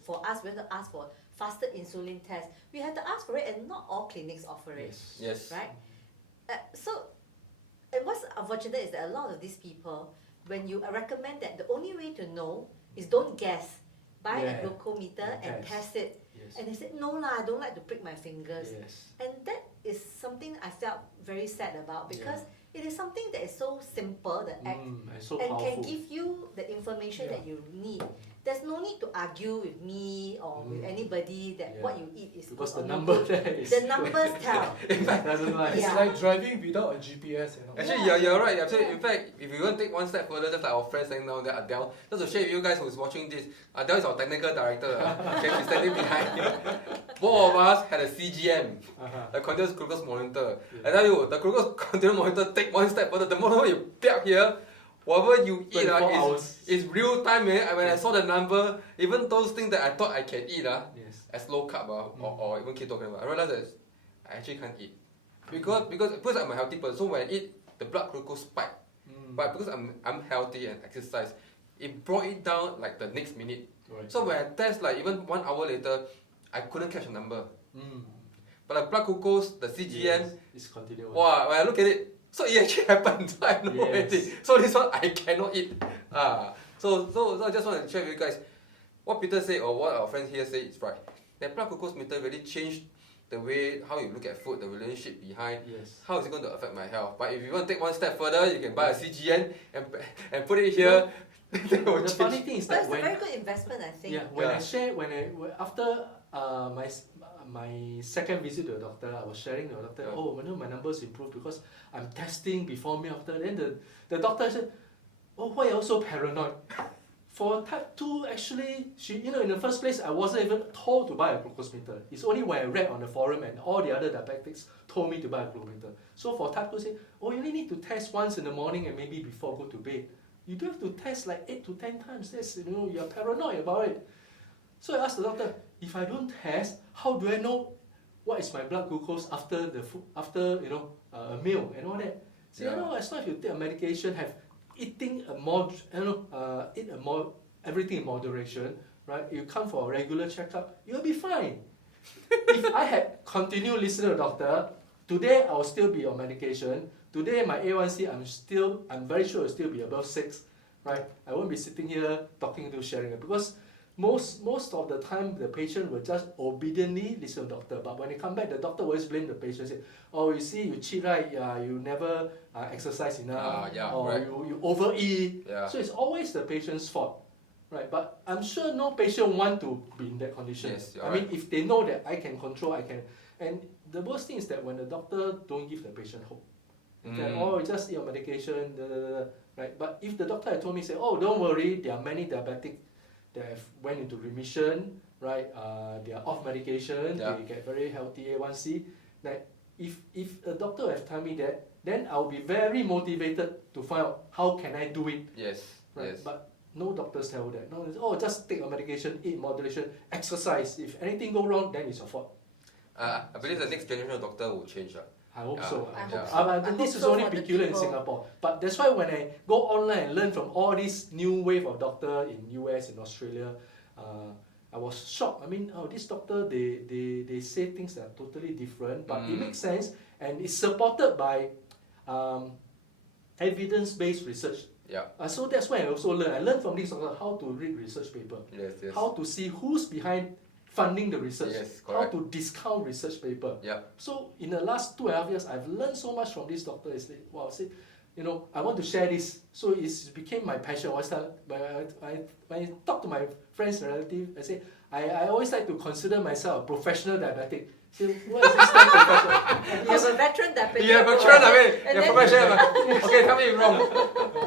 for us, we have to ask for fasted insulin test. We have to ask for it, and not all clinics offer it, Yes. right? And what's unfortunate is that a lot of these people, when you recommend that, the only way to know is don't guess. Buy Yeah. a glucometer and test it. Yes. And they said, no lah, I don't like to prick my fingers. Yes. And that is something I felt very sad about because it is something that is so simple, the act, And so and powerful. can give you the information Yeah. that you need. There's no need to argue with me or with anybody that Yeah. what you eat is Because good the or not number good. there is The numbers tell. doesn't lie. It's Yeah. like driving without a GPS, you know. Actually, you're right. Absolutely. In fact, if you want to take one step further, just like our friend saying now, that Adele, just to share with you guys who's watching this, Adele is our technical director. Okay, she's standing behind. Both of us had a CGM, a continuous glucose monitor. I tell you, the glucose continuous monitor take one step further. The moment you plug here, whatever you eat 24 hours. is real time. When I saw the number, even those things that I thought I can eat Yes. as low carb or even ketogenic, I realized that I actually can't eat. Because I'm a healthy person, so when I eat, the blood glucose spike. But because I'm healthy and exercise, it brought it down like the next minute. Right. So when I test, like even 1 hour later, I couldn't catch a number. Mm. But the blood glucose, the CGM, It's continuous. wow, when I look at it, so it actually happened. So I know Yes. already. So this one I cannot eat. So I just want to share with you guys what Peter said or what our friends here say is right. The blood glucose meter really changed the way how you look at food, the relationship behind. Yes. How is it going to affect my health? But if you want to take one step further, you can buy a CGN and put it here. That will The change. funny thing is But that it's a when very good investment, I think. after my second visit to the doctor, I was sharing to the doctor, oh, my numbers improved because I'm testing before me after. Then the doctor said, oh, why are you so paranoid? For type 2, actually, in the first place, I wasn't even told to buy a glucose meter. It's only when I read on the forum and all the other diabetics told me to buy a glucose meter. So for type 2, say, oh, you only need to test once in the morning and maybe before go to bed. You don't have to test like 8 to 10 times. That's, you're paranoid about it. So I asked the doctor, if I don't test, how do I know what is my blood glucose after the food, after a meal and all that? So as long as you take a medication, eating everything in moderation, right? You come for a regular checkup, you'll be fine. If I had continued listening to the doctor, today I will still be on medication. Today my A1C, I'm very sure it'll still be above 6, right? I won't be sitting here talking to sharing it because most of the time the patient will just obediently listen to the doctor. But when they come back, the doctor always blame the patient. Say, oh, you see, you cheat, right? You never exercise enough, or right. you overeat. Yeah. So it's always the patient's fault, right? But I'm sure no patient want to be in that condition. Yes, I mean, if they know that I can control, I can. And the worst thing is that when the doctor don't give the patient hope, that just eat your medication, right? But if the doctor had told me, say, oh, don't worry, there are many diabetic that have went into remission, right? They are off medication, they get very healthy A1C. Like if a doctor have told me that, then I'll be very motivated to find out how can I do it. Yes. Right? Yes. But no doctors tell that. No, oh, just take your medication, eat moderation, exercise. If anything go wrong, then it's your fault. I believe the next generation of doctor will change. I hope so. I this is only peculiar in Singapore. But that's why when I go online and learn from all this new wave of doctor in US, in Australia, I was shocked. I mean, this doctor, they say things that are totally different, but it makes sense and it's supported by evidence-based research. Yeah. So that's why I also learn. I learned from this doctor how to read research paper, how to see who's behind funding the research, how to discount research paper. Yeah. So in the last 2.5 years, I've learned so much from this doctor. I want to share this. So it became my passion. When I talk to my friends and relatives, I say, I always like to consider myself a professional diabetic. So what is this term professional? You're a veteran diabetic. You're a veteran, you're professional. Okay, tell me if wrong.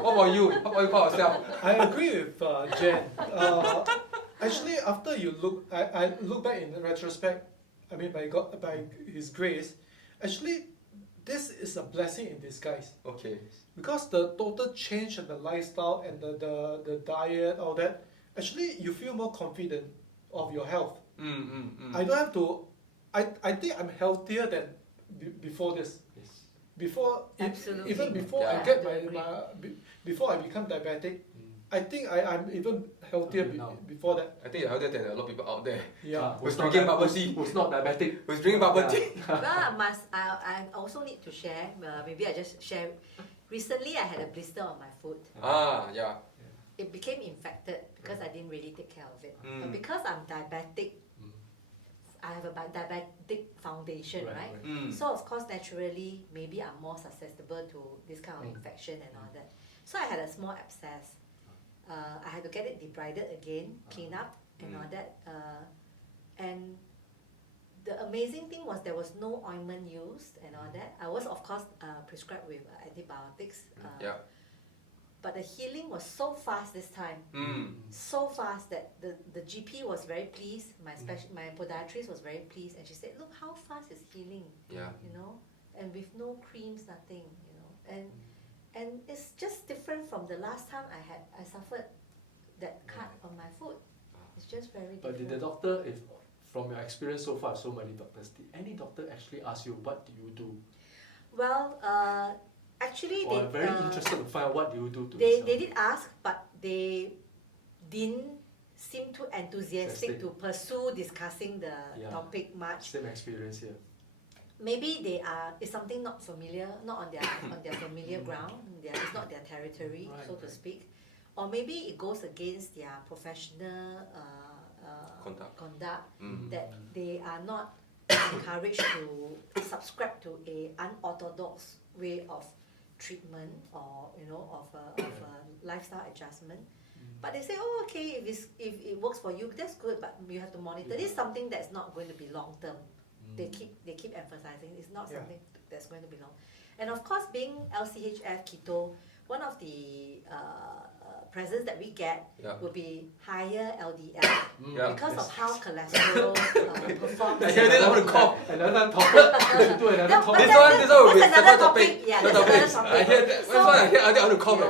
What about you? How about you call yourself? I agree with Jen. Actually, after you I look back in retrospect, I mean by His grace, actually, this is a blessing in disguise. Okay. Because the total change in the lifestyle and the diet, all that, actually you feel more confident of your health. I don't have to. I think I'm healthier than before this. Yes. Before, Absolutely. even before I get before I become diabetic, I think I'm even healthier before that. I think you're healthier than a lot of people out there. Yeah. Who's drinking bubble tea? Who's not diabetic? Who's drinking bubble tea? I also need to share. Maybe I just share. Recently, I had a blister on my foot. Yeah. It became infected because I didn't really take care of it. But because I'm diabetic, I have a diabetic foundation, right? So of course, naturally, maybe I'm more susceptible to this kind of infection and all that. So I had a small abscess. I had to get it debrided again, clean up and all that. And the amazing thing was there was no ointment used and all that. I was of course prescribed with antibiotics. But the healing was so fast this time, so fast that the GP was very pleased. My podiatrist was very pleased, and she said, "Look how fast it's healing." And with no creams, nothing, and it's just different from the last time I suffered that cut on my foot. It's just very different. But did the doctor, from your experience so far, so many doctors, did any doctor actually ask you what do you do? Well, actually, I'm very interested to find out what do you do to they did ask, but they didn't seem too enthusiastic to pursue discussing the topic much. Same experience here. Maybe it's something not familiar, not on their familiar ground. It's not their territory, so to speak. Or maybe it goes against their professional conduct that they are not encouraged to subscribe to a unorthodox way of treatment or of a lifestyle adjustment. But they say, oh, okay, if it works for you, that's good, but you have to monitor. This is something that's not going to be long term. They keep emphasizing it's not something that's going to be long. And of course, being LCHF keto, one of the presents that we get would be higher LDL because of how cholesterol performs. I hear this, I want to cough. Another topic. We should do another topic. This one will be that's separate another topic. topic. Yeah, that's another topic. I hear that. That's why I want to cough.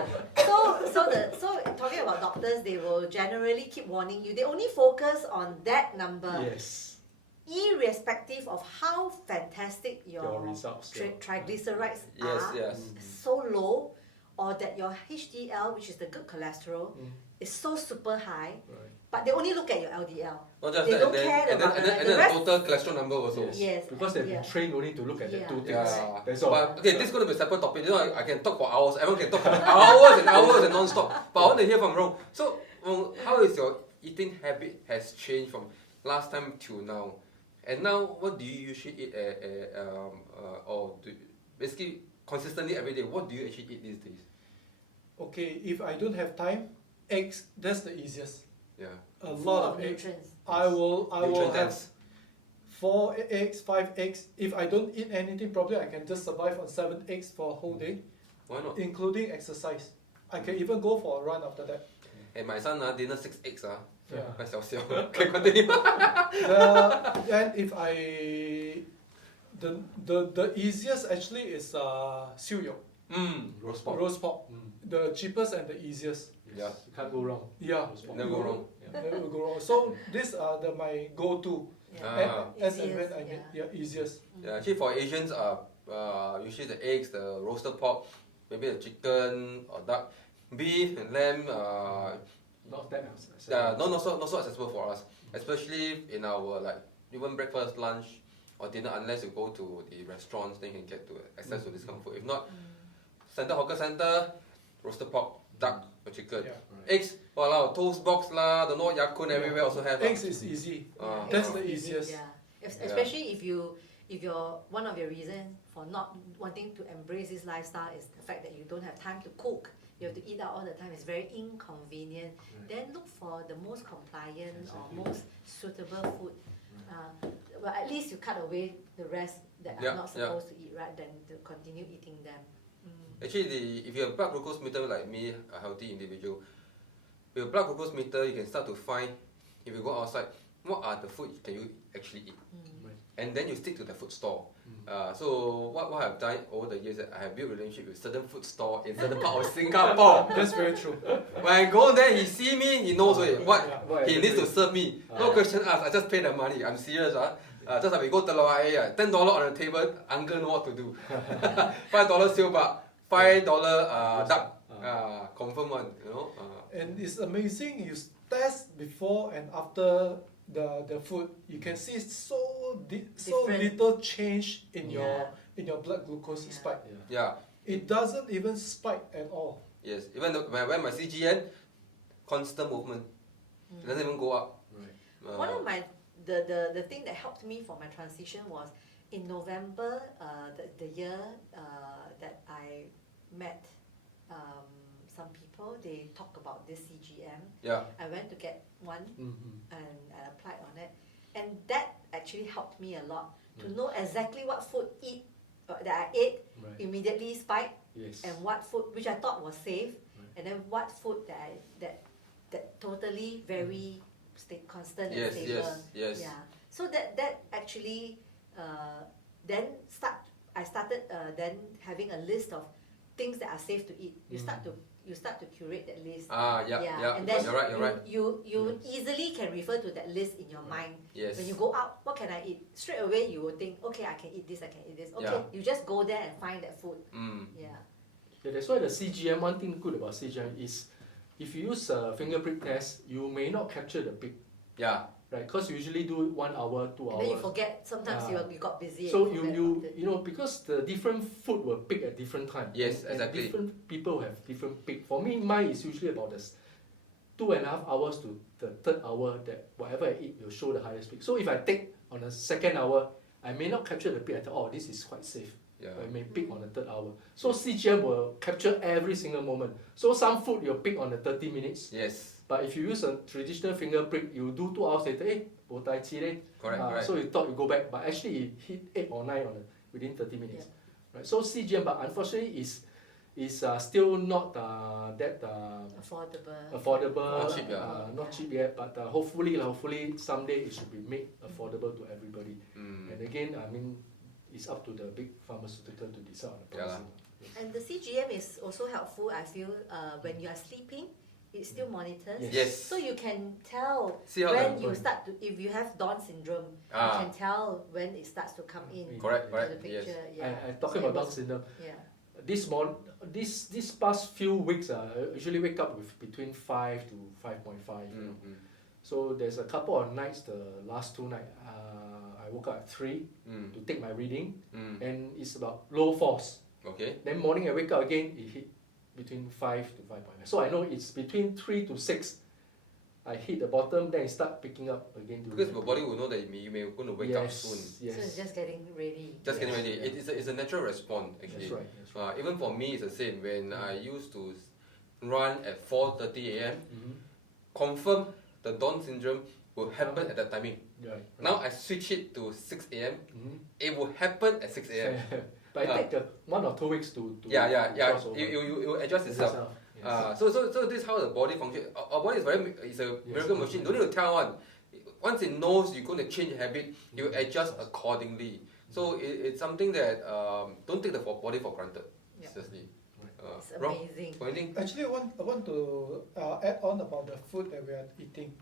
So talking about doctors, they will generally keep warning you. They only focus on that number. Yes. Irrespective of how fantastic your results, triglycerides Yes, are, yes. so low, or that your HDL, which is the good cholesterol, is so super high, but they only look at your LDL. Not just They that, don't and care then, about and then, and the then rest. the total cholesterol number also. Yes, Because they've been trained only to look at the two things. Yeah. That's all. But okay, this is going to be a separate topic. You know, I can talk for hours. Everyone can talk for hours and hours and non-stop. But I want to hear from Rong. So, how is your eating habit has changed from last time till now? And now, what do you usually eat? Basically consistently every day? What do you actually eat these days? Okay, if I don't have time, eggs, that's the easiest. Yeah. A full lot of of eggs. nutrients. I will Nutrient have dense. 4 eggs, 5 eggs. If I don't eat anything, probably I can just survive on 7 eggs for a whole day, Why not? including exercise. I can even go for a run after that. Hey, my son dinner 6 eggs. Yeah. Quite xiao. Okay, continue. Then if the easiest actually is siu yong, Roast pork. roast pork. The cheapest and the easiest. Yeah. You can't go wrong. Yeah, Roast pork. Never go wrong. never go wrong. So these are my go-to. As and when I need, easiest. Yeah, actually for Asians, usually the eggs, the roasted pork, maybe the chicken or duck, beef and lamb. Not that accessible. Not so accessible for us, especially in our even breakfast, lunch, or dinner. Unless you go to the restaurants, then you can get to access to this kind of food. If not, center hawker center, roasted pork, duck or chicken. Yeah. Eggs, toast box lah, don't know what Ya Kun everywhere also have. Eggs is easy. Ah. That's the easiest. Yeah. Especially if you're one of your reasons for not wanting to embrace this lifestyle is the fact that you don't have time to cook. You have to eat out all the time. It's very inconvenient. Then look for the most compliant or most suitable food. Well, at least you cut away the rest that are not supposed to eat, right? Than to continue eating them. Actually, if you have blood glucose meter like me, a healthy individual, with a blood glucose meter, you can start to find, if you go outside, what are the food can you actually eat? And then you stick to the food store. So what I've done over the years, I have built a relationship with certain food store in certain part of Singapore. That's very true. When I go there, he see me, he knows what he needs to serve me. No question asked, I just pay the money. I'm serious. Just like we go to Telawai, $10 on the table, uncle know what to do. $5 silver, $5 duck. Confirm one, And it's amazing, you test before and after the food, you can see so little change in your blood glucose spike. Yeah. It doesn't even spike at all. Yes. Even though when I wear my CGN, constant movement. It doesn't even go up. One of the thing that helped me for my transition was in November, the year that I met some people, they talk about this CGM. Yeah. I went to get one and I applied on it, and that actually helped me a lot to know exactly what food that I ate immediately spiked, and what food which I thought was safe, and then what food that totally very constant and stable. Yes. Yeah. So that actually I started then having a list of things that are safe to eat. You start to curate that list. Yeah. And then You're right. you easily can refer to that list in your mind. Yes. When you go out, what can I eat? Straight away you will think, okay, I can eat this, I can eat this. Okay, you just go there and find that food. Yeah. That's why the CGM, one thing good about CGM is if you use a finger prick test, you may not capture the peak. Yeah. Right, because you usually do 1 hour, 2 hours. And then you forget. Sometimes you got busy. So and because the different food will peak at different times. Yes, and exactly. Different people have different peak. For me, mine is usually about this 2.5 hours to the 3rd hour that whatever I eat will show the highest peak. So if I take on the 2nd hour, I may not capture the peak. I thought, this is quite safe. Yeah. But it may peak on the 3rd hour. So CGM will capture every single moment. So some food you'll peak on the 30 minutes. Yes. But if you use a traditional finger prick, you do 2 hours later, bo tai chi leh. Correct. So you thought you go back, but actually it hit 8 or 9 within 30 minutes. Right. So CGM, but unfortunately is still not that affordable. Not cheap, yeah. Not cheap yet, but hopefully someday it should be made affordable to everybody. And again, I mean, it's up to the big pharmaceutical to decide on the pricing. And the CGM is also helpful, I feel, when you are sleeping. It still monitors. Yes. So you can tell See how when you start to, if you have Down syndrome, you can tell when it starts to come in. Correct. To the picture. Yes. I talking about Down syndrome. This past few weeks, I usually wake up with between 5 to 5.5. You know. So there's a couple of nights, the last 2 nights, I woke up at 3 to take my reading, and it's about low 4s. Okay. Then morning I wake up again, it hit between 5 to 5.5. So I know it's between 3 to 6. I hit the bottom, then it start picking up again. Because your body will know that you may going to wake up soon. Yes. So it's just getting ready. Just getting ready. It's a natural response actually. That's right. Even for me, it's the same. When I used to run at 4:30 a.m., confirm the Down syndrome will happen at that timing. Right. Now I switch it to 6 a.m. It will happen at 6 a.m. But it take 1 or 2 weeks to cross over. It will adjust itself. Yes. So this is how the body functions. Our body is a miracle machine. Don't need to tell one. Once it knows you're going to change habit, it will adjust accordingly. So it's something that don't take the body for granted. Seriously. It's amazing. Actually, I want to add on about the food that we are eating.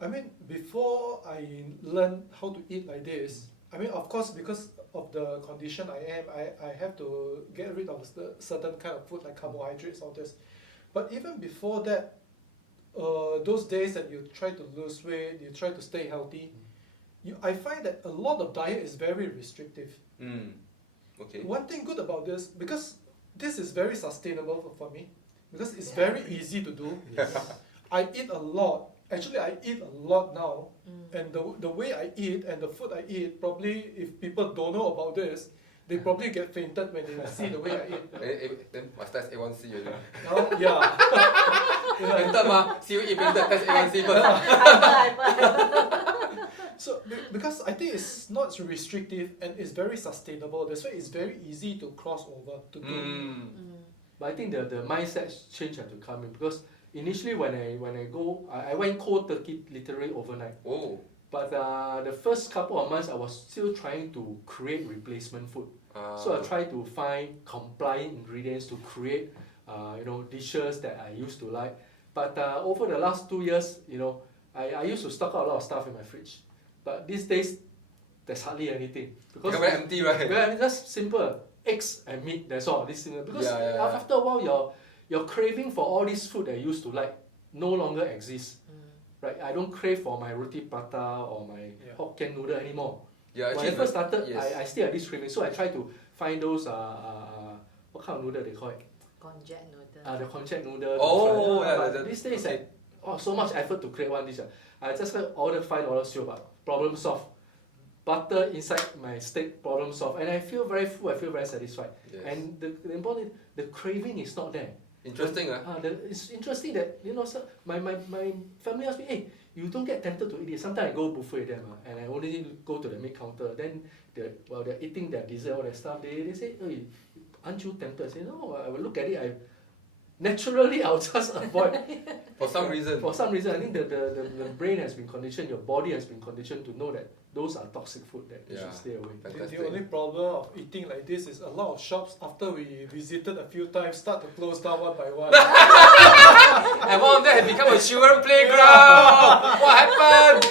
I mean, before I learned how to eat like this, I mean, of course, because of the condition I have to get rid of certain kind of food like carbohydrates, all this. But even before that, those days that you try to lose weight, you try to stay healthy, I find that a lot of diet is very restrictive. Okay. One thing good about this, because this is very sustainable for me, because it's very easy to do. I eat a lot. Actually, I eat a lot now, and the way I eat and the food I eat, probably if people don't know about this, they probably get fainted when they see the way I eat. Then must test A1C already. Yeah. Fainted ma, see you eat fainted, test A1C first. So because I think it's not restrictive and it's very sustainable, that's why it's very easy to cross over to do. But I think the mindset change has to come in, because initially when I go, I went cold turkey literally overnight. Oh. But the first couple of months I was still trying to create replacement food. So I tried to find compliant ingredients to create dishes that I used to like. But over the last 2 years, I used to stock out a lot of stuff in my fridge. But these days there's hardly anything. Because very empty, right? Yeah, that's simple. Eggs and meat, that's all. Because after a while your craving for all this food that I used to like no longer exists. Right? I don't crave for my roti prata or my Hokkien noodle anymore. Yeah, when I first started, I still had this craving, so I try to find those what kind of noodle they call it? Konjac noodle. The konjac noodle. Oh, these days so much effort to create one dish. I just ordered $5 sio, but problem solved. Butter inside my steak, problem solved, and I feel very full. I feel very satisfied. Yes. And the important, the craving is not there. Interesting, it's interesting that my family asks me, hey, you don't get tempted to eat it. Sometimes I go buffet with them, and I only go to the meat counter. Then while they're eating their dessert, all that stuff, they say, hey, aren't you tempted? I say, no, I will look at it. Naturally, I'll just avoid. For some reason. For some reason, I think the brain has been conditioned, your body has been conditioned to know that those are toxic food that you should stay away. The only problem of eating like this is a lot of shops, after we visited a few times, start to close down one by one. And one of them had become a children playground. What happened?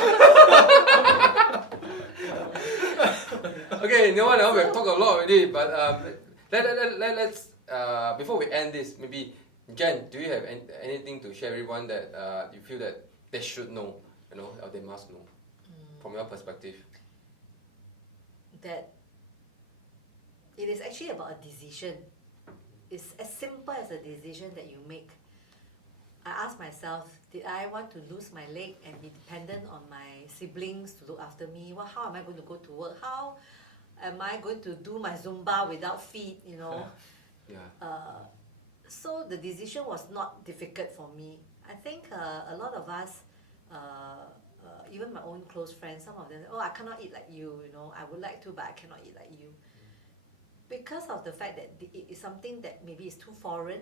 Okay, we have talked a lot already, but let's before we end this, maybe Jen, do you have anything to share with everyone that you feel that they should know, or they must know, from your perspective? That it is actually about a decision. It's as simple as a decision that you make. I ask myself, did I want to lose my leg and be dependent on my siblings to look after me? How am I going to go to work? How Am I going to do my Zumba without feet, you know? Yeah. So the decision was not difficult for me. I think a lot of us, even my own close friends, some of them, oh, I cannot eat like you, you know, I would like to, but I cannot eat like you. Because of the fact that it is something that maybe is too foreign,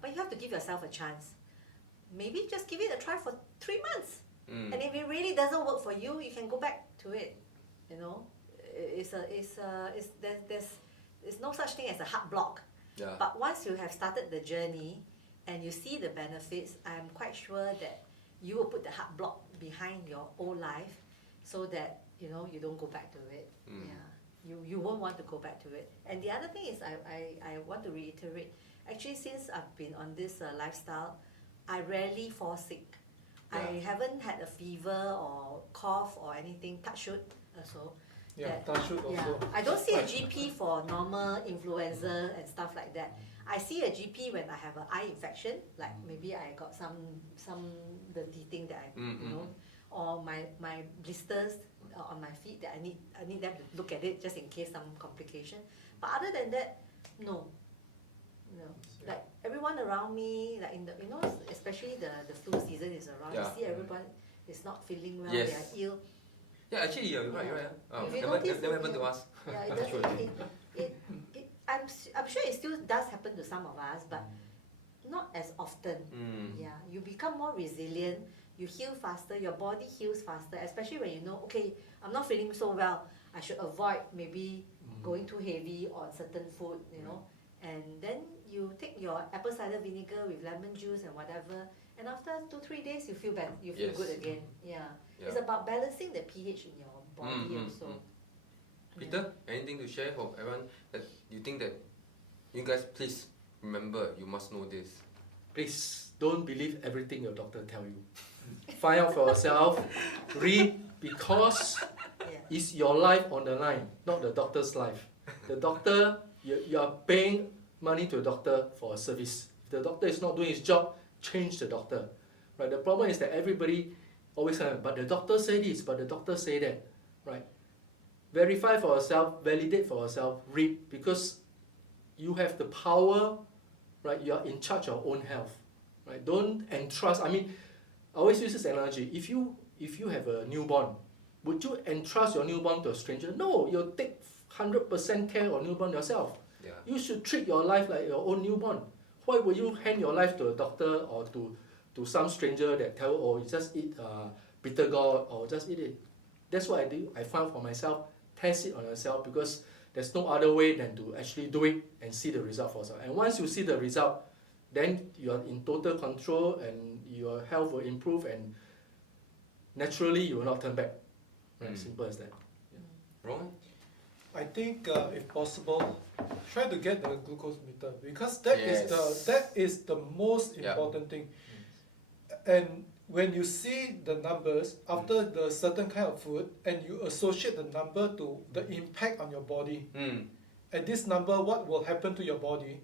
but you have to give yourself a chance. Maybe just give it a try for 3 months. And if it really doesn't work for you, you can go back to it, you know. There's no such thing as a hard block. Yeah. But once you have started the journey and you see the benefits, I'm quite sure that you will put the hard block behind your old life so that, you know, you don't go back to it. Yeah. You won't want to go back to it. And the other thing is I want to reiterate, actually since I've been on this lifestyle, I rarely fall sick. Yeah. I haven't had a fever or cough or anything, touch wood also. Yeah, that should also. Yeah. I don't see a GP for normal influenza and stuff like that. I see a GP when I have an eye infection, like maybe I got some dirty thing that I you know, or my blisters on my feet that I need them to look at it just in case some complication. But other than that, no. Like everyone around me, like in the, you know, especially the flu season is around. Yeah. You see everyone is not feeling well, Yes. they are ill. Yeah, actually, you're right. If you Never notice, happened to us. Yeah, it doesn't. I'm sure it still does happen to some of us, but not as often. Yeah, you become more resilient. You heal faster. Your body heals faster, especially when you know, okay, I'm not feeling so well. I should avoid maybe going too heavy on certain food, you know. And then you take your apple cider vinegar with lemon juice and whatever, and after 2-3 days you feel better. You feel good again. Yeah. It's about balancing the pH in your body also. Peter, anything to share for everyone that you think that you guys please remember, you must know this. Please don't believe everything your doctor tell you. Find out for yourself. Read, because it's your life on the line, not the doctor's life. The doctor, you are paying money to a doctor for a service. If the doctor is not doing his job, change the doctor. Right? The problem is that everybody always says, but the doctor say this, but the doctor say that. Right? Verify for yourself, validate for yourself, read, because you have the power, right? You are in charge of your own health. Right? Don't entrust. I mean, I always use this analogy. If you have a newborn, would you entrust your newborn to a stranger? No, you'll take 100% care of newborn yourself. Yeah. You should treat your life like your own newborn. Why would you hand your life to a doctor or to some stranger that tell you, oh, you just eat bitter gourd or just eat it? That's what I do. I found for myself, test it on yourself, because there's no other way than to actually do it and see the result for yourself. And once you see the result, then you're in total control and your health will improve, and naturally you will not turn back. Right? Simple as that. Wrong? I think if possible, try to get the glucose meter, because that is the most important thing. And when you see the numbers after the certain kind of food and you associate the number to the impact on your body, and this number, what will happen to your body,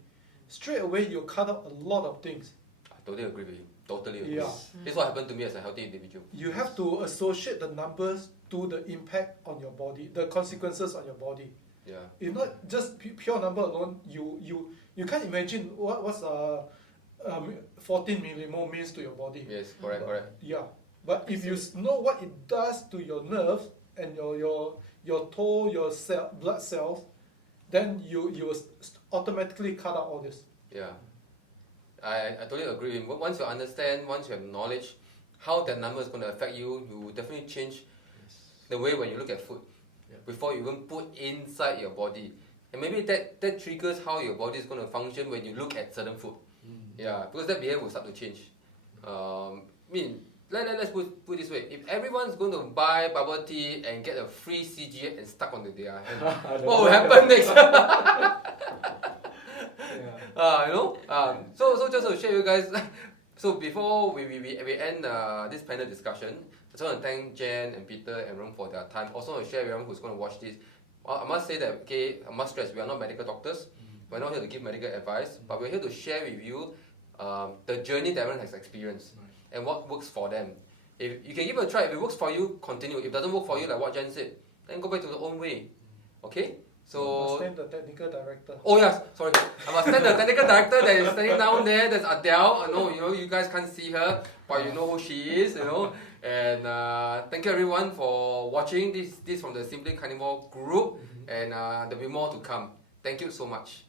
straight away you cut out a lot of things. I totally agree with you. Totally agree. Yeah. This is what happened to me as a healthy individual. You have to associate the numbers to the impact on your body, the consequences on your body. Yeah. If not just pure number alone, you can't imagine what's 14 millimole means to your body. Yes, correct. Yeah, but if you know what it does to your nerves and your toe, your blood cells, then you will automatically cut out all this. Yeah. I totally agree with him. Once you understand, once you have knowledge, how that number is going to affect you, you will definitely change the way when you look at food before you even put inside your body. And maybe that triggers how your body is going to function when you look at certain food. Yeah, because that behavior will start to change. I mean, let's put it this way. If everyone's going to buy bubble tea and get a free CGA and stuck onto their hand, what will happen next? So just to share with you guys, so before we end this panel discussion, I just want to thank Jen and Peter and Ron for their time. Also want to share with everyone who's going to watch this. I must say that, I must stress, we are not medical doctors. We're not here to give medical advice, but we're here to share with you the journey that everyone has experienced and what works for them. If you can give it a try, if it works for you, continue. If it doesn't work for you, like what Jen said, then go back to the own way. Okay? So So, stand the technical director. oh yes, sorry. I must thank the technical director that is standing down there. That's Adele. I know, you guys can't see her, but you know who she is, And thank you everyone for watching. This from the Simply Carnivore group, and there'll be more to come. Thank you so much.